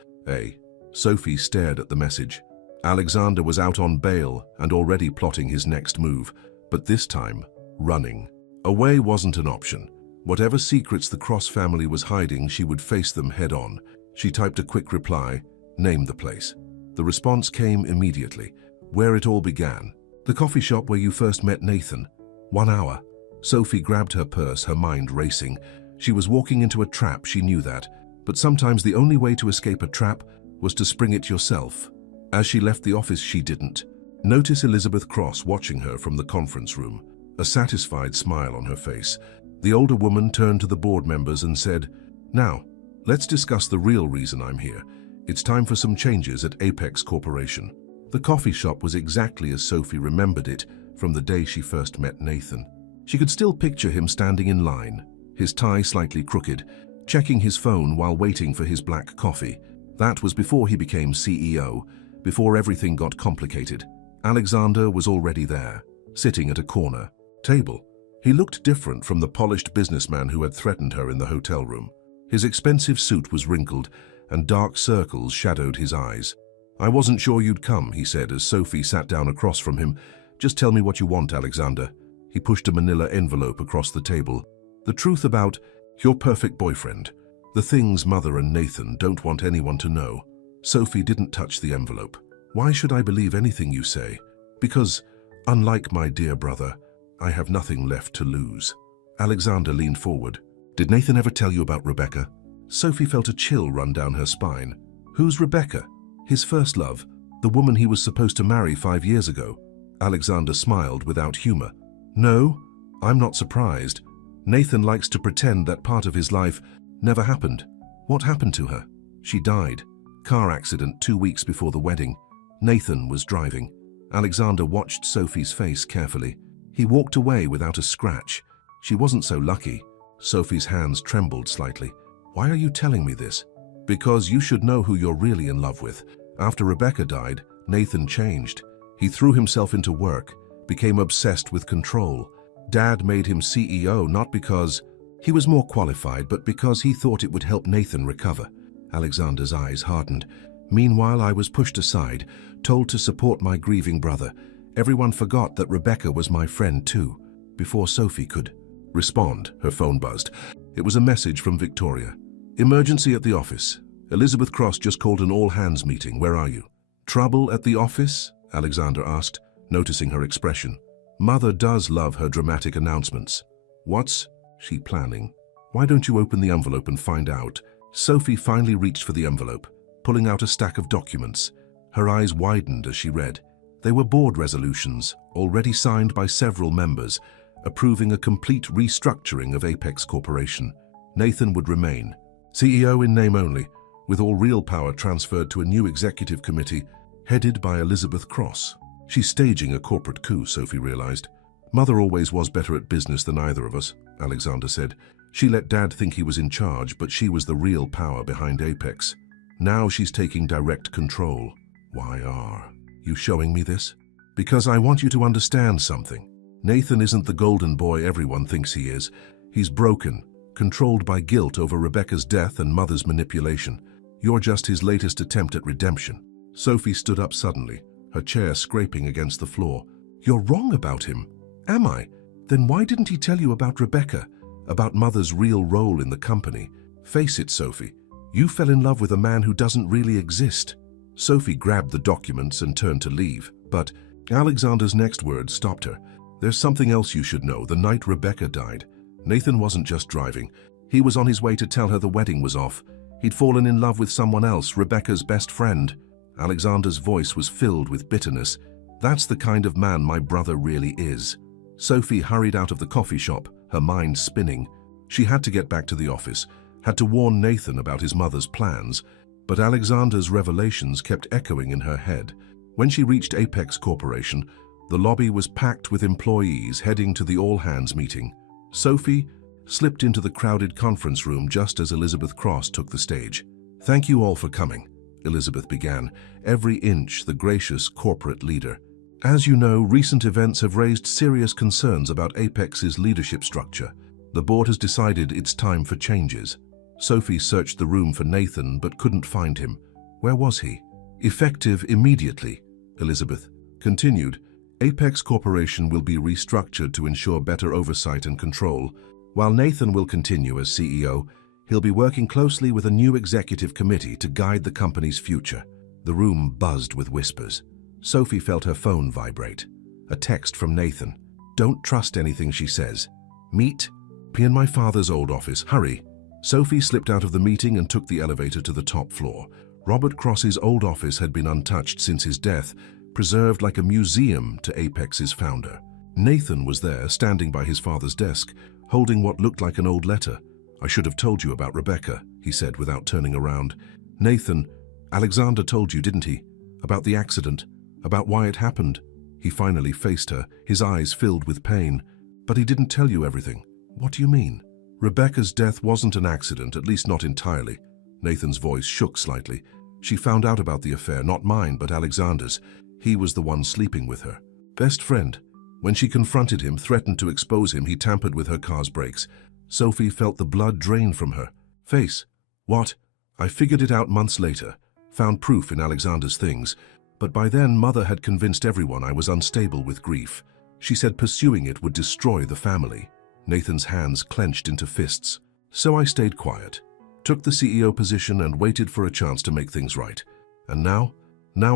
Sophie stared at the message. Alexander was out on bail and already plotting his next move, but this time, running. Away wasn't an option. Whatever secrets the Cross family was hiding, she would face them head-on. She typed a quick reply, named the place. The response came immediately. Where it all began. The coffee shop where you first met Nathan. 1 hour. Sophie grabbed her purse, her mind racing. She was walking into a trap, she knew that. But sometimes the only way to escape a trap was to spring it yourself. As she left the office, she didn't. Notice Elizabeth Cross watching her from the conference room, a satisfied smile on her face. The older woman turned to the board members and said, Now, let's discuss the real reason I'm here. It's time for some changes at Apex Corporation. The coffee shop was exactly as Sophie remembered it from the day she first met Nathan. She could still picture him standing in line, his tie slightly crooked, checking his phone while waiting for his black coffee. That was before he became CEO, before everything got complicated. Alexander was already there, sitting at a corner table. He looked different from the polished businessman who had threatened her in the hotel room. His expensive suit was wrinkled, and dark circles shadowed his eyes. I wasn't sure you'd come, he said as Sophie sat down across from him. Just tell me what you want, Alexander. He pushed a manila envelope across the table. The truth about your perfect boyfriend. The things Mother and Nathan don't want anyone to know. Sophie didn't touch the envelope. Why should I believe anything you say? Because, unlike my dear brother, I have nothing left to lose. Alexander leaned forward. Did Nathan ever tell you about Rebecca? Sophie felt a chill run down her spine. Who's Rebecca? His first love, the woman he was supposed to marry 5 years ago. Alexander smiled without humor. No, I'm not surprised. Nathan likes to pretend that part of his life never happened. What happened to her? She died. Car accident 2 weeks before the wedding. Nathan was driving. Alexander watched Sophie's face carefully. He walked away without a scratch. She wasn't so lucky. Sophie's hands trembled slightly. Why are you telling me this? Because you should know who you're really in love with. After Rebecca died, Nathan changed. He threw himself into work, became obsessed with control. Dad made him CEO not because he was more qualified, but because he thought it would help Nathan recover. Alexander's eyes hardened. Meanwhile, I was pushed aside, told to support my grieving brother. Everyone forgot that Rebecca was my friend too. Before Sophie could respond, her phone buzzed. It was a message from Victoria. Emergency at the office. Elizabeth Cross just called an all-hands meeting. Where are you? Trouble at the office? Alexander asked, noticing her expression. Mother does love her dramatic announcements. What's she planning? Why don't you open the envelope and find out? Sophie finally reached for the envelope, pulling out a stack of documents. Her eyes widened as she read. They were board resolutions, already signed by several members, approving a complete restructuring of Apex Corporation. Nathan would remain, CEO in name only, with all real power transferred to a new executive committee headed by Elizabeth Cross. She's staging a corporate coup, Sophie realized. Mother always was better at business than either of us, Alexander said. She let Dad think he was in charge, but she was the real power behind Apex. Now she's taking direct control. Why are you showing me this? Because I want you to understand something. Nathan isn't the golden boy everyone thinks he is. He's broken, controlled by guilt over Rebecca's death and Mother's manipulation. You're just his latest attempt at redemption. Sophie stood up suddenly, her chair scraping against the floor. You're wrong about him. Am I? Then why didn't he tell you about Rebecca? About Mother's real role in the company? Face it, Sophie. You fell in love with a man who doesn't really exist. Sophie grabbed the documents and turned to leave, but Alexander's next words stopped her. There's something else you should know. The night Rebecca died, Nathan wasn't just driving. He was on his way to tell her the wedding was off. He'd fallen in love with someone else, Rebecca's best friend. Alexander's voice was filled with bitterness. That's the kind of man my brother really is. Sophie hurried out of the coffee shop, her mind spinning. She had to get back to the office, had to warn Nathan about his mother's plans, but Alexander's revelations kept echoing in her head. When she reached Apex Corporation, the lobby was packed with employees heading to the all-hands meeting. Sophie slipped into the crowded conference room just as Elizabeth Cross took the stage. "Thank you all for coming," Elizabeth began, every inch the gracious corporate leader. "As you know, recent events have raised serious concerns about Apex's leadership structure. The board has decided it's time for changes." Sophie searched the room for Nathan but couldn't find him. Where was he? "Effective immediately," Elizabeth continued. "Apex Corporation will be restructured to ensure better oversight and control. While Nathan will continue as CEO, he'll be working closely with a new executive committee to guide the company's future." The room buzzed with whispers. Sophie felt her phone vibrate. A text from Nathan. "Don't trust anything she says. Meet me in my father's old office. Hurry." Sophie slipped out of the meeting and took the elevator to the top floor. Robert Cross's old office had been untouched since his death, preserved like a museum to Apex's founder. Nathan was there, standing by his father's desk, holding what looked like an old letter. "I should have told you about Rebecca," he said without turning around. "Nathan, Alexander told you, didn't he? About the accident, about why it happened." He finally faced her, his eyes filled with pain. "But he didn't tell you everything." "What do you mean?" "Rebecca's death wasn't an accident, at least not entirely." Nathan's voice shook slightly. "She found out about the affair, not mine, but Alexander's. He was the one sleeping with her. Best friend. When she confronted him, threatened to expose him, he tampered with her car's brakes." Sophie felt the blood drain from her face. "What?" "I figured it out months later. Found proof in Alexander's things. But by then, Mother had convinced everyone I was unstable with grief. She said pursuing it would destroy the family." Nathan's hands clenched into fists. "So I stayed quiet, took the CEO position and waited for a chance to make things right. And now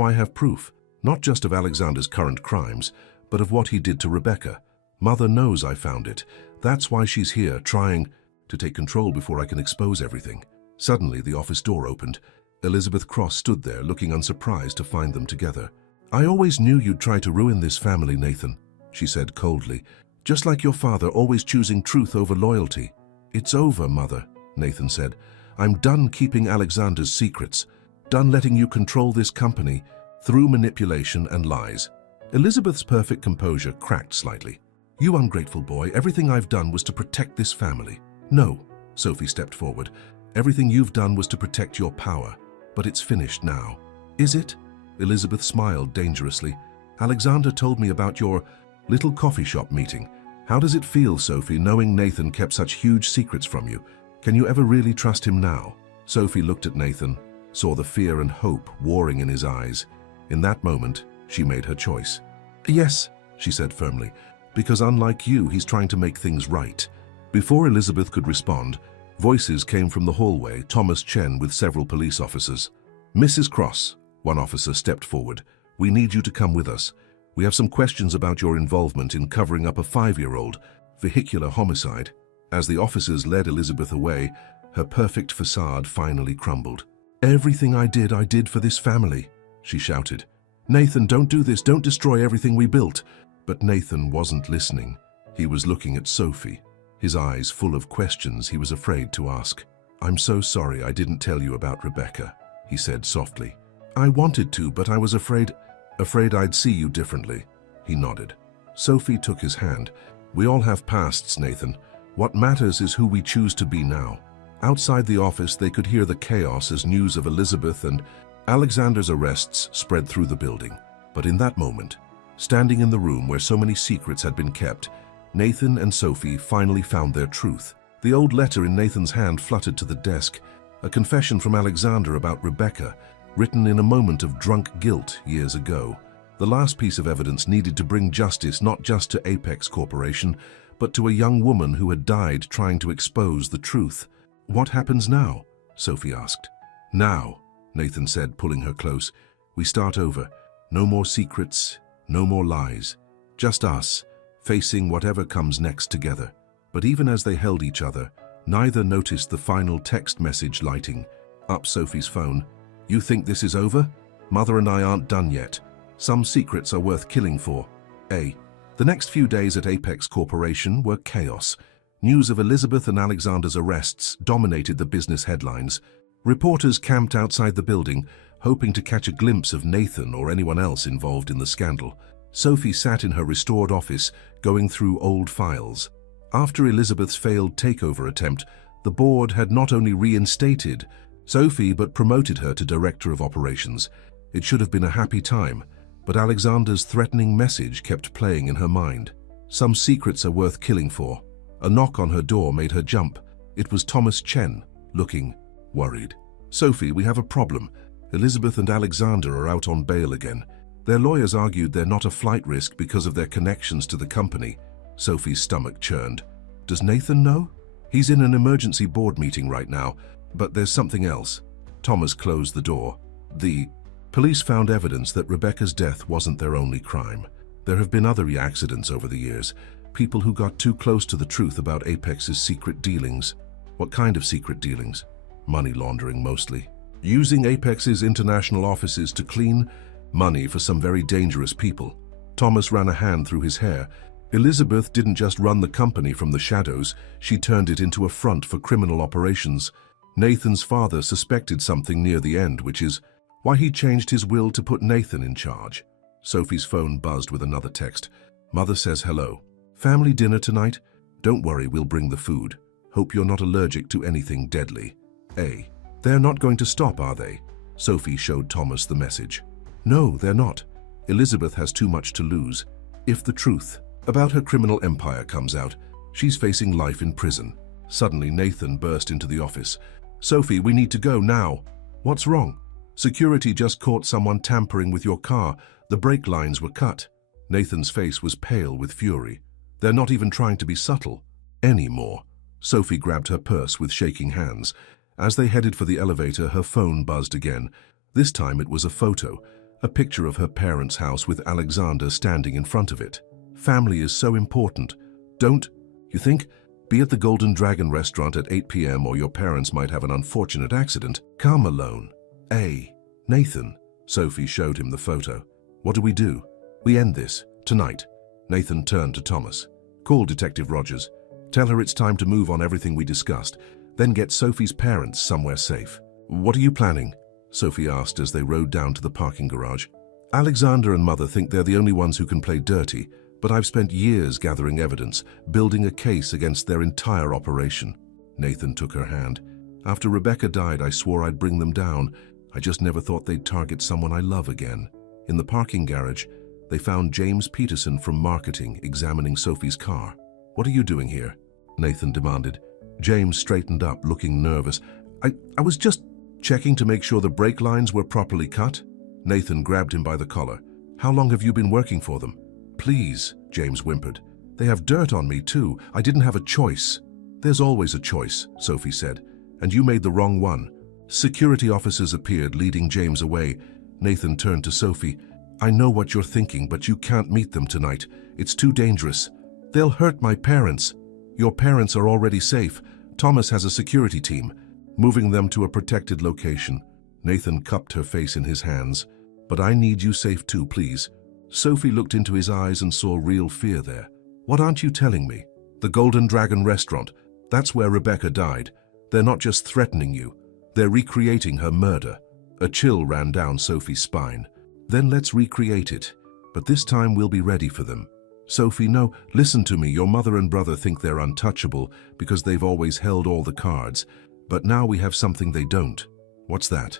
I have proof. Not just of Alexander's current crimes, but of what he did to Rebecca. Mother knows I found it. That's why she's here, trying to take control before I can expose everything." Suddenly, the office door opened. Elizabeth Cross stood there, looking unsurprised to find them together. "I always knew you'd try to ruin this family, Nathan," she said coldly. "Just like your father, always choosing truth over loyalty." "It's over, Mother," Nathan said. "I'm done keeping Alexander's secrets. Done letting you control this company through manipulation and lies." Elizabeth's perfect composure cracked slightly. "You ungrateful boy, everything I've done was to protect this family." "No," Sophie stepped forward. "Everything you've done was to protect your power. But it's finished now." "Is it?" Elizabeth smiled dangerously. "Alexander told me about your little coffee shop meeting. How does it feel, Sophie, knowing Nathan kept such huge secrets from you? Can you ever really trust him now?" Sophie looked at Nathan, saw the fear and hope warring in his eyes. In that moment, she made her choice. "Yes," she said firmly, "because unlike you, he's trying to make things right." Before Elizabeth could respond, voices came from the hallway, Thomas Chen with several police officers. "Mrs. Cross," one officer stepped forward, "we need you to come with us. We have some questions about your involvement in covering up a 5-year-old vehicular homicide." As the officers led Elizabeth away, her perfect facade finally crumbled. "Everything I did for this family," she shouted. "Nathan, don't do this, don't destroy everything we built." But Nathan wasn't listening. He was looking at Sophie, his eyes full of questions he was afraid to ask. "I'm so sorry I didn't tell you about Rebecca," he said softly. "I wanted to, but I was afraid I'd see you differently." He nodded. Sophie took his hand. "We all have pasts, Nathan. What matters is who we choose to be now." Outside the office, they could hear the chaos as news of Elizabeth and Alexander's arrests spread through the building. But in that moment, standing in the room where so many secrets had been kept, Nathan and Sophie finally found their truth. The old letter in Nathan's hand fluttered to the desk, a confession from Alexander about Rebecca, written in a moment of drunk guilt years ago. The last piece of evidence needed to bring justice not just to Apex Corporation, but to a young woman who had died trying to expose the truth. "What happens now?" Sophie asked. "Now," Nathan said, pulling her close, "we start over. No more secrets, No more lies. Just us, facing whatever comes next together. But even as they held each other, neither noticed the final text message lighting up Sophie's phone. "You think this is over? Mother and I aren't done yet. Some secrets are worth killing for. A." The next few days at Apex Corporation were chaos. News of Elizabeth and Alexander's arrests dominated the business headlines. Reporters camped outside the building, hoping to catch a glimpse of Nathan or anyone else involved in the scandal. Sophie sat in her restored office, going through old files. After Elizabeth's failed takeover attempt, the board had not only reinstated Sophie but promoted her to Director of Operations. It should have been a happy time, but Alexander's threatening message kept playing in her mind. Some secrets are worth killing for. A knock on her door made her jump. It was Thomas Chen, looking worried. "Sophie, we have a problem. Elizabeth and Alexander are out on bail again. Their lawyers argued they're not a flight risk because of their connections to the company." Sophie's stomach churned. "Does Nathan know?" "He's in an emergency board meeting right now, but there's something else." Thomas closed the door. "The police found evidence that Rebecca's death wasn't their only crime. There have been other accidents over the years, people who got too close to the truth about Apex's secret dealings." "What kind of secret dealings?" "Money laundering mostly. Using Apex's international offices to clean money for some very dangerous people." Thomas ran a hand through his hair. "Elizabeth didn't just run the company from the shadows, she turned it into a front for criminal operations. Nathan's father suspected something near the end, which is why he changed his will to put Nathan in charge." Sophie's phone buzzed with another text. "Mother says hello. Family dinner tonight? Don't worry, we'll bring the food. Hope you're not allergic to anything deadly. A." "They're not going to stop, are they?" Sophie showed Thomas the message. "No, they're not. Elizabeth has too much to lose. If the truth about her criminal empire comes out, she's facing life in prison." Suddenly, Nathan burst into the office. "Sophie, we need to go now." "What's wrong?" "Security just caught someone tampering with your car. The brake lines were cut." Nathan's face was pale with fury. "They're not even trying to be subtle anymore." Sophie grabbed her purse with shaking hands. As they headed for the elevator, her phone buzzed again. This time it was a photo, a picture of her parents' house with Alexander standing in front of it. "Family is so important. Don't, you think? Be at the Golden Dragon restaurant at 8 p.m. or your parents might have an unfortunate accident. Come alone." "A." "Nathan." Sophie showed him the photo. "What do we do?" "We end this tonight." Nathan turned to Thomas. "Call Detective Rogers. Tell her it's time to move on everything we discussed. Then get Sophie's parents somewhere safe." "What are you planning?" Sophie asked as they rode down to the parking garage. "Alexander and Mother think they're the only ones who can play dirty, but I've spent years gathering evidence, building a case against their entire operation." Nathan took her hand. "After Rebecca died, I swore I'd bring them down. I just never thought they'd target someone I love again." In the parking garage, they found James Peterson from marketing examining Sophie's car. "What are you doing here?" Nathan demanded. James straightened up, looking nervous. I was just checking to make sure the brake lines were properly cut." Nathan grabbed him by the collar. "How long have you been working for them?" "Please," James whimpered. "They have dirt on me too. I didn't have a choice." "There's always a choice," Sophie said, "and you made the wrong one." Security officers appeared, leading James away. Nathan turned to Sophie. "I know what you're thinking, but you can't meet them tonight. It's too dangerous. They'll hurt my parents." "Your parents are already safe. Thomas has a security team, moving them to a protected location." Nathan cupped her face in his hands. "But I need you safe too, please." Sophie looked into his eyes and saw real fear there. "What aren't you telling me?" "The Golden Dragon restaurant. That's where Rebecca died. They're not just threatening you. They're recreating her murder." A chill ran down Sophie's spine. "Then let's recreate it. But this time we'll be ready for them." "Sophie, no, listen to me. Your mother and brother think they're untouchable because they've always held all the cards. But now we have something they don't." "What's that?"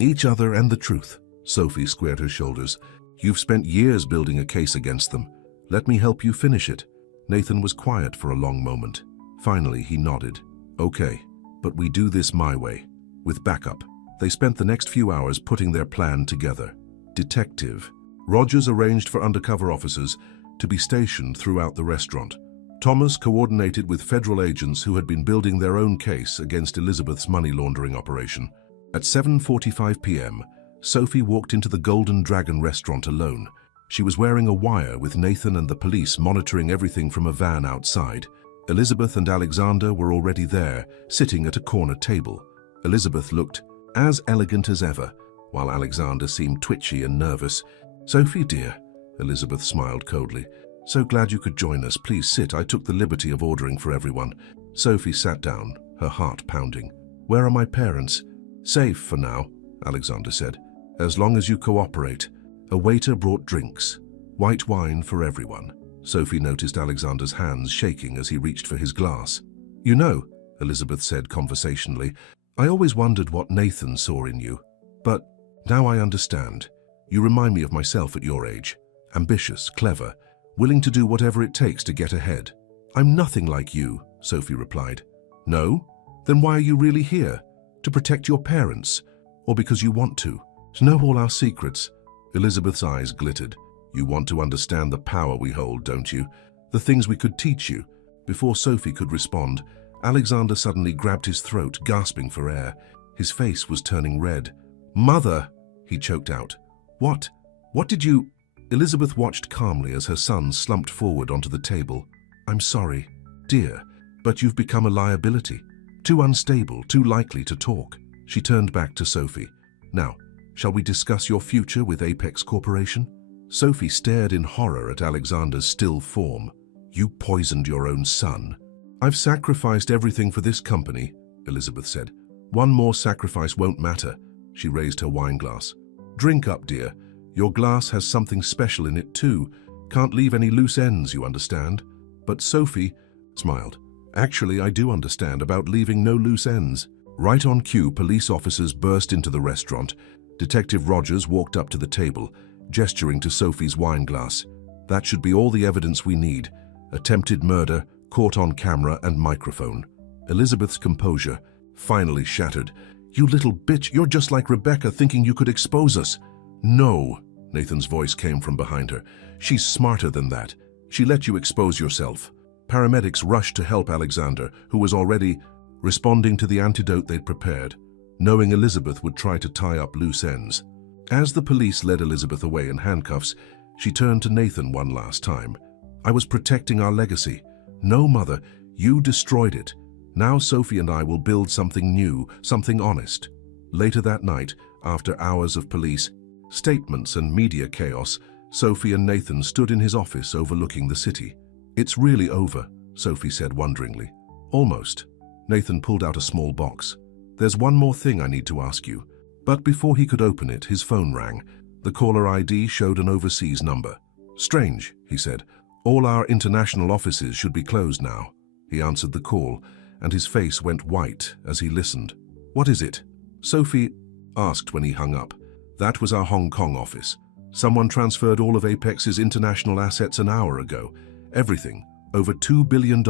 "Each other and the truth." Sophie squared her shoulders. "You've spent years building a case against them. Let me help you finish it." Nathan was quiet for a long moment. Finally, he nodded. "Okay, but we do this my way, with backup." They spent the next few hours putting their plan together. Detective Rogers arranged for undercover officers to be stationed throughout the restaurant. Thomas coordinated with federal agents who had been building their own case against Elizabeth's money laundering operation. At 7:45 p.m., Sophie walked into the Golden Dragon restaurant alone. She was wearing a wire with Nathan and the police monitoring everything from a van outside. Elizabeth and Alexander were already there, sitting at a corner table. Elizabeth looked as elegant as ever, while Alexander seemed twitchy and nervous. "Sophie, dear," Elizabeth smiled coldly. "So glad you could join us. Please sit. I took the liberty of ordering for everyone." Sophie sat down, her heart pounding. "Where are my parents?" "Safe for now," Alexander said. "As long as you cooperate." A waiter brought drinks. White wine for everyone. Sophie noticed Alexander's hands shaking as he reached for his glass. "You know," Elizabeth said conversationally, "I always wondered what Nathan saw in you. But now I understand. You remind me of myself at your age. Ambitious, clever, willing to do whatever it takes to get ahead." "I'm nothing like you," Sophie replied. "No? Then why are you really here? To protect your parents? Or because you want to know all our secrets?" Elizabeth's eyes glittered. "You want to understand the power we hold, don't you? The things we could teach you." Before Sophie could respond, Alexander suddenly grabbed his throat, gasping for air. His face was turning red. "Mother!" he choked out. "What? What did you—" Elizabeth watched calmly as her son slumped forward onto the table. "I'm sorry, dear, but you've become a liability. Too unstable, too likely to talk." She turned back to Sophie. "Now, shall we discuss your future with Apex Corporation?" Sophie stared in horror at Alexander's still form. "You poisoned your own son." "I've sacrificed everything for this company," Elizabeth said. "One more sacrifice won't matter." She raised her wine glass. "Drink up, dear. Your glass has something special in it too. Can't leave any loose ends, you understand?" But Sophie smiled. "Actually, I do understand about leaving no loose ends." Right on cue, police officers burst into the restaurant. Detective Rogers walked up to the table, gesturing to Sophie's wine glass. "That should be all the evidence we need. Attempted murder, caught on camera and microphone." Elizabeth's composure finally shattered. "You little bitch, you're just like Rebecca, thinking you could expose us." "No," Nathan's voice came from behind her. "She's smarter than that. She let you expose yourself." Paramedics rushed to help Alexander, who was already responding to the antidote they'd prepared, knowing Elizabeth would try to tie up loose ends. As the police led Elizabeth away in handcuffs, she turned to Nathan one last time. "I was protecting our legacy. No, Mother, you destroyed it. Now Sophie and I will build something new, something honest." Later that night, after hours of police statements and media chaos, Sophie and Nathan stood in his office overlooking the city. "It's really over," Sophie said wonderingly. "Almost." Nathan pulled out a small box. "There's one more thing I need to ask you." But before he could open it, his phone rang. The caller ID showed an overseas number. "Strange," he said. "All our international offices should be closed now." He answered the call, and his face went white as he listened. "What is it?" Sophie asked when he hung up. "That was our Hong Kong office. Someone transferred all of Apex's international assets an hour ago. Everything. Over $2 billion.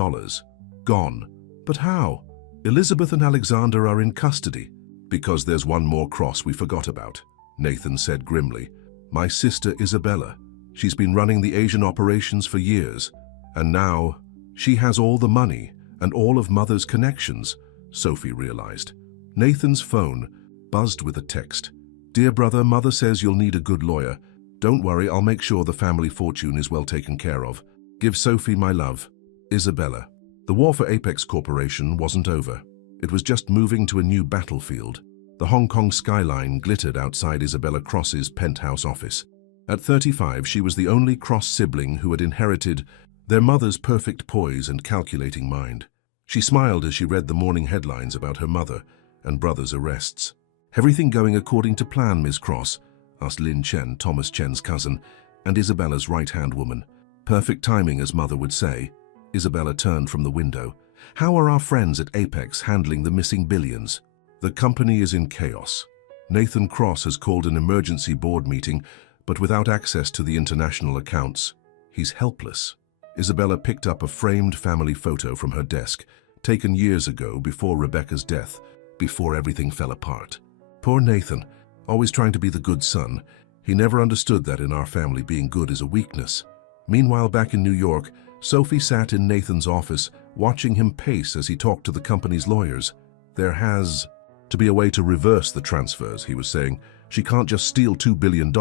Gone." "But how?" "Elizabeth and Alexander are in custody." "Because there's one more cross we forgot about," Nathan said grimly. "My sister Isabella. She's been running the Asian operations for years. And now she has all the money and all of Mother's connections," Sophie realized. Nathan's phone buzzed with a text. "Dear brother, Mother says you'll need a good lawyer. Don't worry, I'll make sure the family fortune is well taken care of. Give Sophie my love. Isabella." The war for Apex Corporation wasn't over. It was just moving to a new battlefield. The Hong Kong skyline glittered outside Isabella Cross's penthouse office. At 35, she was the only Cross sibling who had inherited their mother's perfect poise and calculating mind. She smiled as she read the morning headlines about her mother and brother's arrests. "Everything going according to plan, Miss Cross?" asked Lin Chen, Thomas Chen's cousin, and Isabella's right-hand woman. "Perfect timing, as Mother would say." Isabella turned from the window. "How are our friends at Apex handling the missing billions?" "The company is in chaos. Nathan Cross has called an emergency board meeting, but without access to the international accounts. He's helpless." Isabella picked up a framed family photo from her desk, taken years ago before Rebecca's death, before everything fell apart. "Poor Nathan, always trying to be the good son. He never understood that in our family being good is a weakness." Meanwhile, back in New York, Sophie sat in Nathan's office, watching him pace as he talked to the company's lawyers. "There has to be a way to reverse the transfers," he was saying. "She can't just steal $2 billion.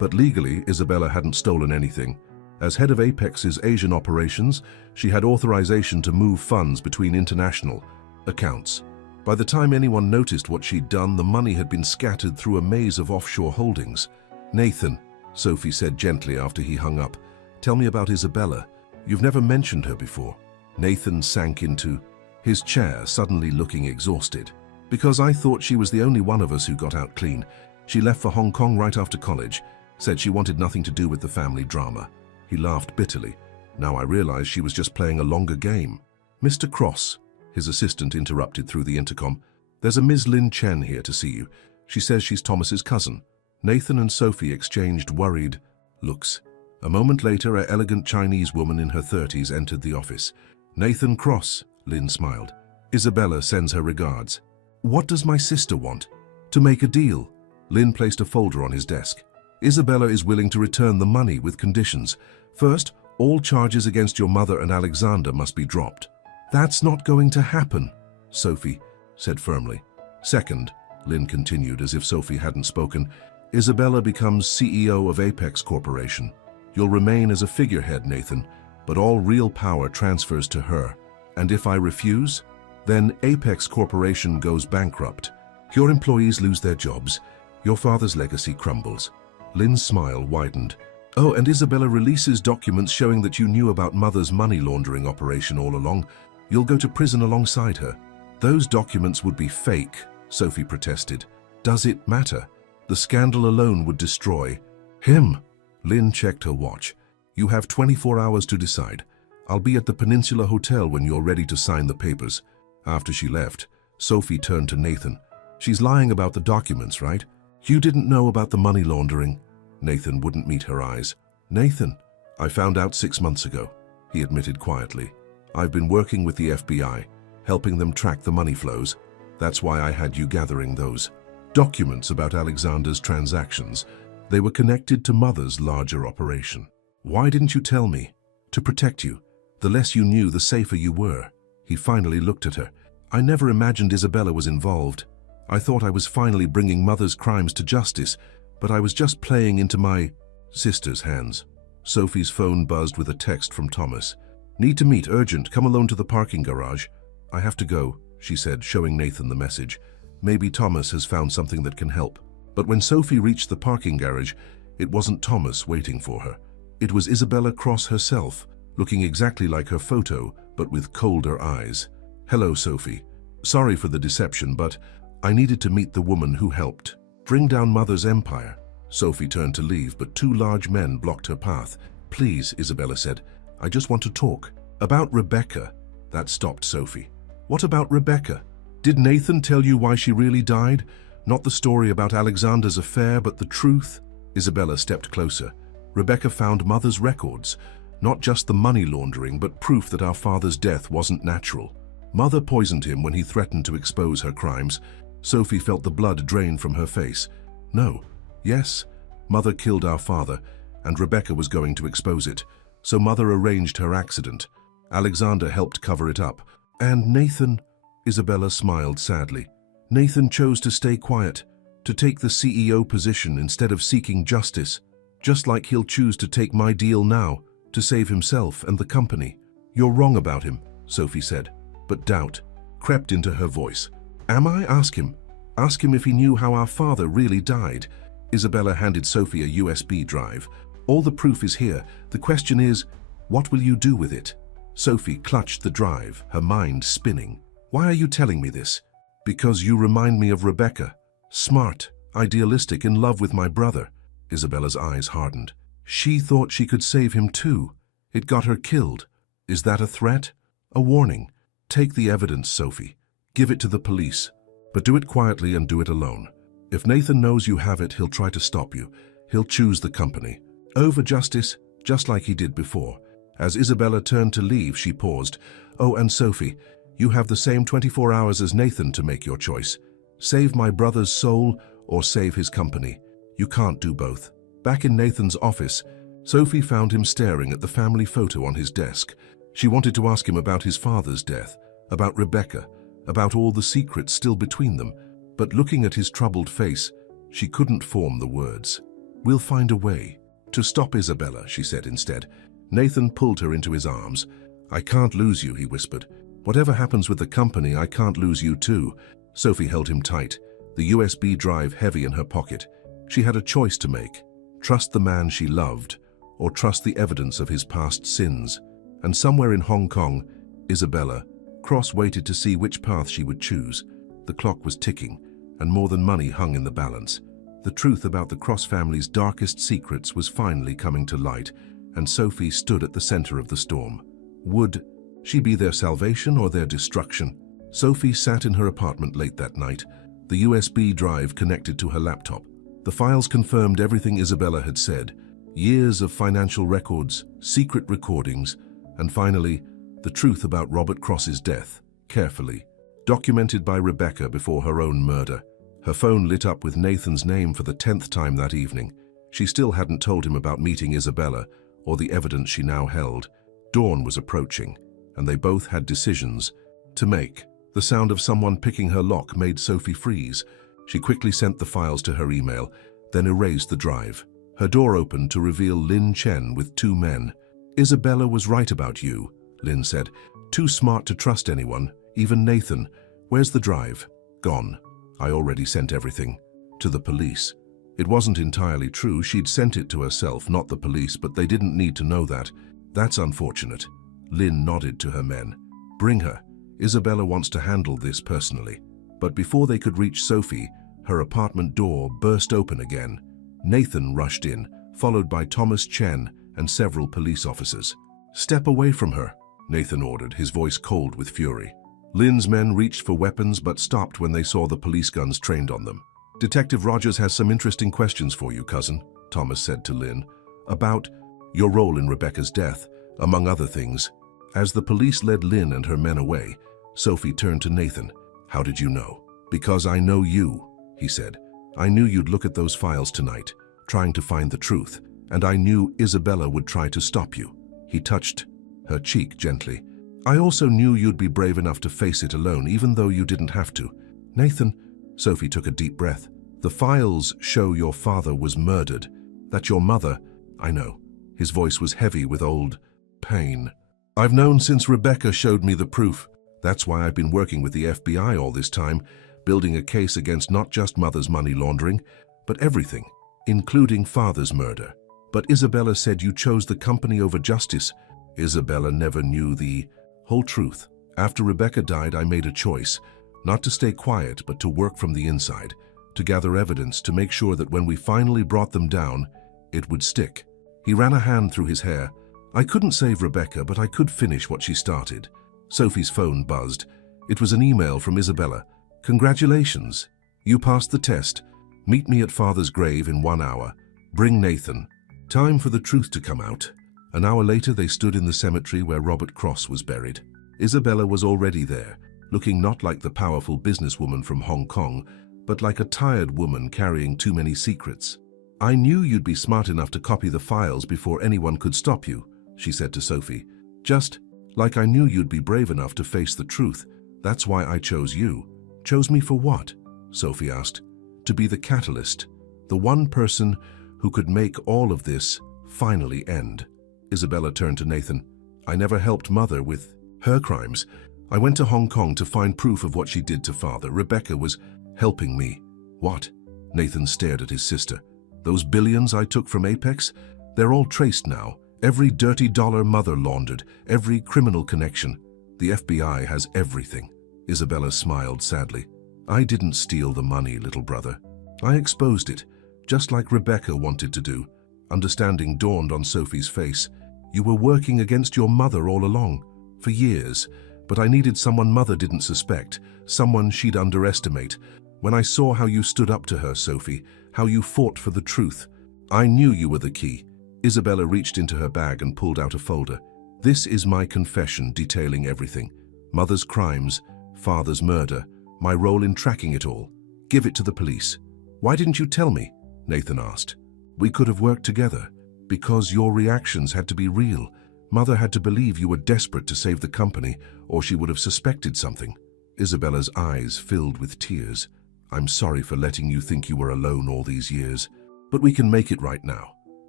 But legally, Isabella hadn't stolen anything. As head of Apex's Asian operations, she had authorization to move funds between international accounts. By the time anyone noticed what she'd done, the money had been scattered through a maze of offshore holdings. "Nathan," Sophie said gently after he hung up, "tell me about Isabella. You've never mentioned her before." Nathan sank into his chair, suddenly looking exhausted. "Because I thought she was the only one of us who got out clean. She left for Hong Kong right after college, said she wanted nothing to do with the family drama." He laughed bitterly. "Now I realize she was just playing a longer game." "Mr. Cross," his assistant interrupted through the intercom, "there's a Ms. Lin Chen here to see you. She says she's Thomas's cousin." Nathan and Sophie exchanged worried looks. A moment later, an elegant Chinese woman in her 30s entered the office. "Nathan Cross," Lin smiled. "Isabella sends her regards." "What does my sister want?" "To make a deal." Lin placed a folder on his desk. "Isabella is willing to return the money with conditions. First, all charges against your mother and Alexander must be dropped." "That's not going to happen," Sophie said firmly. "Second," Lin continued as if Sophie hadn't spoken, "Isabella becomes CEO of Apex Corporation. You'll remain as a figurehead, Nathan, but all real power transfers to her. And if I refuse, then Apex Corporation goes bankrupt. Your employees lose their jobs. Your father's legacy crumbles." Lin's smile widened. "Oh, and Isabella releases documents showing that you knew about Mother's money laundering operation all along. You'll go to prison alongside her." "Those documents would be fake," Sophie protested. "Does it matter? The scandal alone would destroy him." Lin checked her watch. "You have 24 hours to decide. I'll be at the Peninsula Hotel when you're ready to sign the papers." After she left, Sophie turned to Nathan. "She's lying about the documents, right? You didn't know about the money laundering?" Nathan wouldn't meet her eyes. "Nathan, I found out 6 months ago," he admitted quietly. "I've been working with the FBI, helping them track the money flows. That's why I had you gathering those documents about Alexander's transactions. They were connected to Mother's larger operation. Why didn't you tell me?" "To protect you. The less you knew, the safer you were." He finally looked at her. "I never imagined Isabella was involved. I thought I was finally bringing Mother's crimes to justice, but I was just playing into my sister's hands." Sophie's phone buzzed with a text from Thomas. "Need to meet, urgent, come alone to the parking garage." "I have to go," she said, showing Nathan the message. Maybe Thomas has found something that can help. But when Sophie reached the parking garage, it wasn't Thomas waiting for her. It was Isabella Cross herself, looking exactly like her photo, but with colder eyes. "Hello, Sophie. Sorry for the deception, but I needed to meet the woman who helped bring down Mother's empire." Sophie turned to leave, but 2 large men blocked her path. "Please," Isabella said, "I just want to talk." "About Rebecca." That stopped Sophie. "What about Rebecca? Did Nathan tell you why she really died? Not the story about Alexander's affair, but the truth?" Isabella stepped closer. "Rebecca found Mother's records. Not just the money laundering, but proof that our father's death wasn't natural. Mother poisoned him when he threatened to expose her crimes." Sophie felt the blood drain from her face. "No. Yes. Mother killed our father, and Rebecca was going to expose it. So Mother arranged her accident. Alexander helped cover it up. And Nathan," Isabella smiled sadly, "Nathan chose to stay quiet, to take the CEO position instead of seeking justice. Just like he'll choose to take my deal now, to save himself and the company." "You're wrong about him," Sophie said, but doubt crept into her voice. "Am I? Ask him. Ask him if he knew how our father really died." Isabella handed Sophie a USB drive. "All the proof is here. The question is, what will you do with it?" Sophie clutched the drive, her mind spinning. "Why are you telling me this?" "Because you remind me of Rebecca. Smart, idealistic, in love with my brother." Isabella's eyes hardened. "She thought she could save him too. It got her killed. Is that a threat? A warning? Take the evidence, Sophie. Give it to the police. But do it quietly and do it alone. If Nathan knows you have it, he'll try to stop you. He'll choose the company over justice, just like he did before." As Isabella turned to leave, she paused. "Oh, and Sophie, you have the same 24 hours as Nathan to make your choice. Save my brother's soul or save his company. You can't do both." Back in Nathan's office, Sophie found him staring at the family photo on his desk. She wanted to ask him about his father's death, about Rebecca, about all the secrets still between them, but looking at his troubled face, she couldn't form the words. We'll find a way. To stop Isabella, she said instead. Nathan pulled her into his arms. I can't lose you, he whispered. Whatever happens with the company, I can't lose you too. Sophie held him tight, the USB drive heavy in her pocket. She had a choice to make. Trust the man she loved, or trust the evidence of his past sins. And somewhere in Hong Kong, Isabella, Cross waited to see which path she would choose. The clock was ticking, and more than money hung in the balance. The truth about the Cross family's darkest secrets was finally coming to light, and Sophie stood at the center of the storm. Would she be their salvation or their destruction? Sophie sat in her apartment late that night, the USB drive connected to her laptop. The files confirmed everything Isabella had said. Years of financial records, secret recordings, and finally, the truth about Robert Cross's death, carefully documented by Rebecca before her own murder. Her phone lit up with Nathan's name for the 10th time that evening. She still hadn't told him about meeting Isabella or the evidence she now held. Dawn was approaching, and they both had decisions to make. The sound of someone picking her lock made Sophie freeze. She quickly sent the files to her email, then erased the drive. Her door opened to reveal Lin Chen with 2 men. Isabella was right about you, Lin said. Too smart to trust anyone, even Nathan. Where's the drive? Gone. I already sent everything. To the police. It wasn't entirely true. She'd sent it to herself, not the police, but they didn't need to know that. That's unfortunate. Lin nodded to her men. Bring her. Isabella wants to handle this personally. But before they could reach Sophie, her apartment door burst open again. Nathan rushed in, followed by Thomas Chen and several police officers. Step away from her, Nathan ordered, his voice cold with fury. Lin's men reached for weapons but stopped when they saw the police guns trained on them. Detective Rogers has some interesting questions for you, cousin, Thomas said to Lin. About your role in Rebecca's death, among other things. As the police led Lin and her men away, Sophie turned to Nathan. How did you know? Because I know you, he said. I knew you'd look at those files tonight, trying to find the truth, and I knew Isabella would try to stop you. He touched her cheek gently. I also knew you'd be brave enough to face it alone, even though you didn't have to. Nathan, Sophie took a deep breath. The files show your father was murdered, that your mother, I know. His voice was heavy with old pain. I've known since Rebecca showed me the proof. That's why I've been working with the FBI all this time, building a case against not just mother's money laundering, but everything, including father's murder. But Isabella said you chose the company over justice. Isabella never knew the whole truth. After Rebecca died, I made a choice, not to stay quiet, but to work from the inside, to gather evidence, to make sure that when we finally brought them down, it would stick. He ran a hand through his hair. I couldn't save Rebecca, but I could finish what she started. Sophie's phone buzzed. It was an email from Isabella. Congratulations. You passed the test. Meet me at father's grave in 1 hour. Bring Nathan. Time for the truth to come out. An hour later, they stood in the cemetery where Robert Cross was buried. Isabella was already there, looking not like the powerful businesswoman from Hong Kong, but like a tired woman carrying too many secrets. I knew you'd be smart enough to copy the files before anyone could stop you, she said to Sophie. Just like I knew you'd be brave enough to face the truth. That's why I chose you. Chose me for what? Sophie asked. To be the catalyst, the one person who could make all of this finally end. Isabella turned to Nathan. I never helped Mother with her crimes. I went to Hong Kong to find proof of what she did to Father. Rebecca was helping me. What? Nathan stared at his sister. Those billions I took from Apex? They're all traced now. Every dirty dollar Mother laundered, every criminal connection. The FBI has everything. Isabella smiled sadly. I didn't steal the money, little brother. I exposed it, just like Rebecca wanted to do. Understanding dawned on Sophie's face. You were working against your mother all along, for years, but I needed someone Mother didn't suspect, someone she'd underestimate. When I saw how you stood up to her, Sophie, how you fought for the truth, I knew you were the key. Isabella reached into her bag and pulled out a folder. This is my confession detailing everything. Mother's crimes, Father's murder, my role in tracking it all. Give it to the police. Why didn't you tell me? Nathan asked. We could have worked together. Because your reactions had to be real. Mother had to believe you were desperate to save the company, or she would have suspected something. Isabella's eyes filled with tears. I'm sorry for letting you think you were alone all these years. But we can make it right now,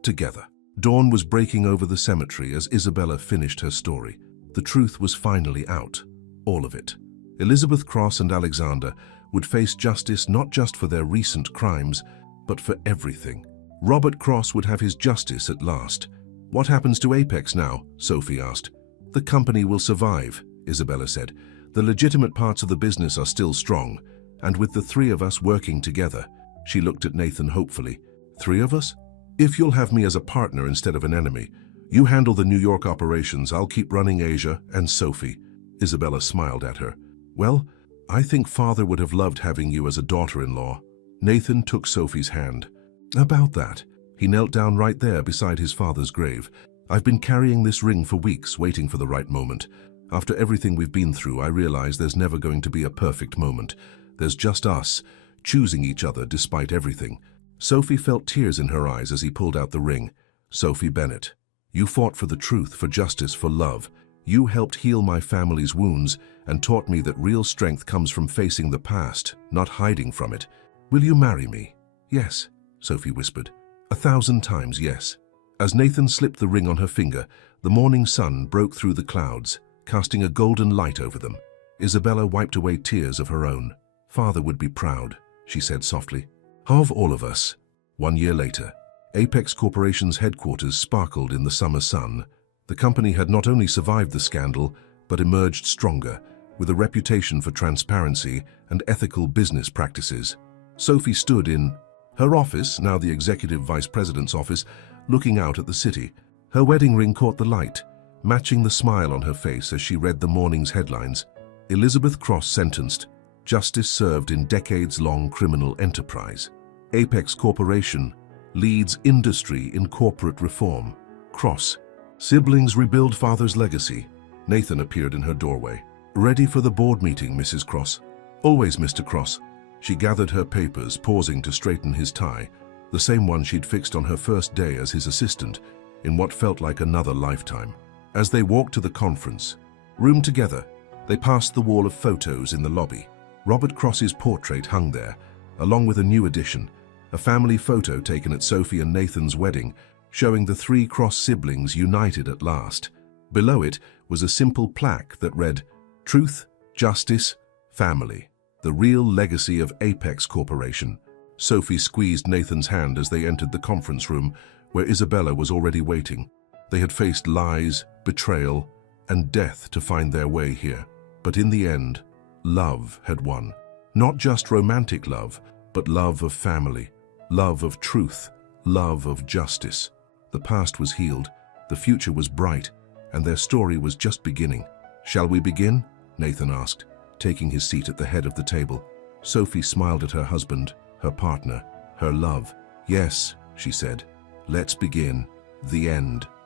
together. Dawn was breaking over the cemetery as Isabella finished her story. The truth was finally out. All of it. Elizabeth Cross and Alexander would face justice not just for their recent crimes, but for everything. Robert Cross would have his justice at last. What happens to Apex now? Sophie asked. The company will survive, Isabella said. The legitimate parts of the business are still strong, and with the three of us working together, she looked at Nathan hopefully. 3 of us? If you'll have me as a partner instead of an enemy, you handle the New York operations, I'll keep running Asia and Sophie. Isabella smiled at her. Well, I think Father would have loved having you as a daughter-in-law. Nathan took Sophie's hand. About that, he knelt down right there beside his father's grave. I've been carrying this ring for weeks, waiting for the right moment. After everything we've been through, I realize there's never going to be a perfect moment. There's just us, choosing each other despite everything. Sophie felt tears in her eyes as he pulled out the ring. Sophie Bennett, you fought for the truth, for justice, for love. You helped heal my family's wounds and taught me that real strength comes from facing the past, not hiding from it. Will you marry me? Yes, Sophie whispered. 1,000 times yes. As Nathan slipped the ring on her finger, the morning sun broke through the clouds, casting a golden light over them. Isabella wiped away tears of her own. Father would be proud, she said softly. Of all of us. 1 year later, Apex Corporation's headquarters sparkled in the summer sun. The company had not only survived the scandal, but emerged stronger, with a reputation for transparency and ethical business practices. Sophie stood in her office, now the executive vice president's office, looking out at the city. Her wedding ring caught the light, matching the smile on her face as she read the morning's headlines. Elizabeth Cross sentenced. Justice served in decades-long criminal enterprise. Apex Corporation leads industry in corporate reform. Cross. Siblings rebuild father's legacy. Nathan appeared in her doorway. Ready for the board meeting, Mrs. Cross? Always, Mr. Cross. She gathered her papers, pausing to straighten his tie, the same one she'd fixed on her first day as his assistant, in what felt like another lifetime. As they walked to the conference room together, they passed the wall of photos in the lobby. Robert Cross's portrait hung there, along with a new addition, a family photo taken at Sophie and Nathan's wedding, showing the 3 Cross siblings united at last. Below it was a simple plaque that read, Truth, Justice, Family, the real legacy of Apex Corporation. Sophie squeezed Nathan's hand as they entered the conference room, where Isabella was already waiting. They had faced lies, betrayal, and death to find their way here. But in the end, love had won. Not just romantic love, but love of family, love of truth, love of justice. The past was healed, the future was bright, and their story was just beginning. Shall we begin? Nathan asked, taking his seat at the head of the table. Sophie smiled at her husband, her partner, her love. Yes, she said. Let's begin. The end.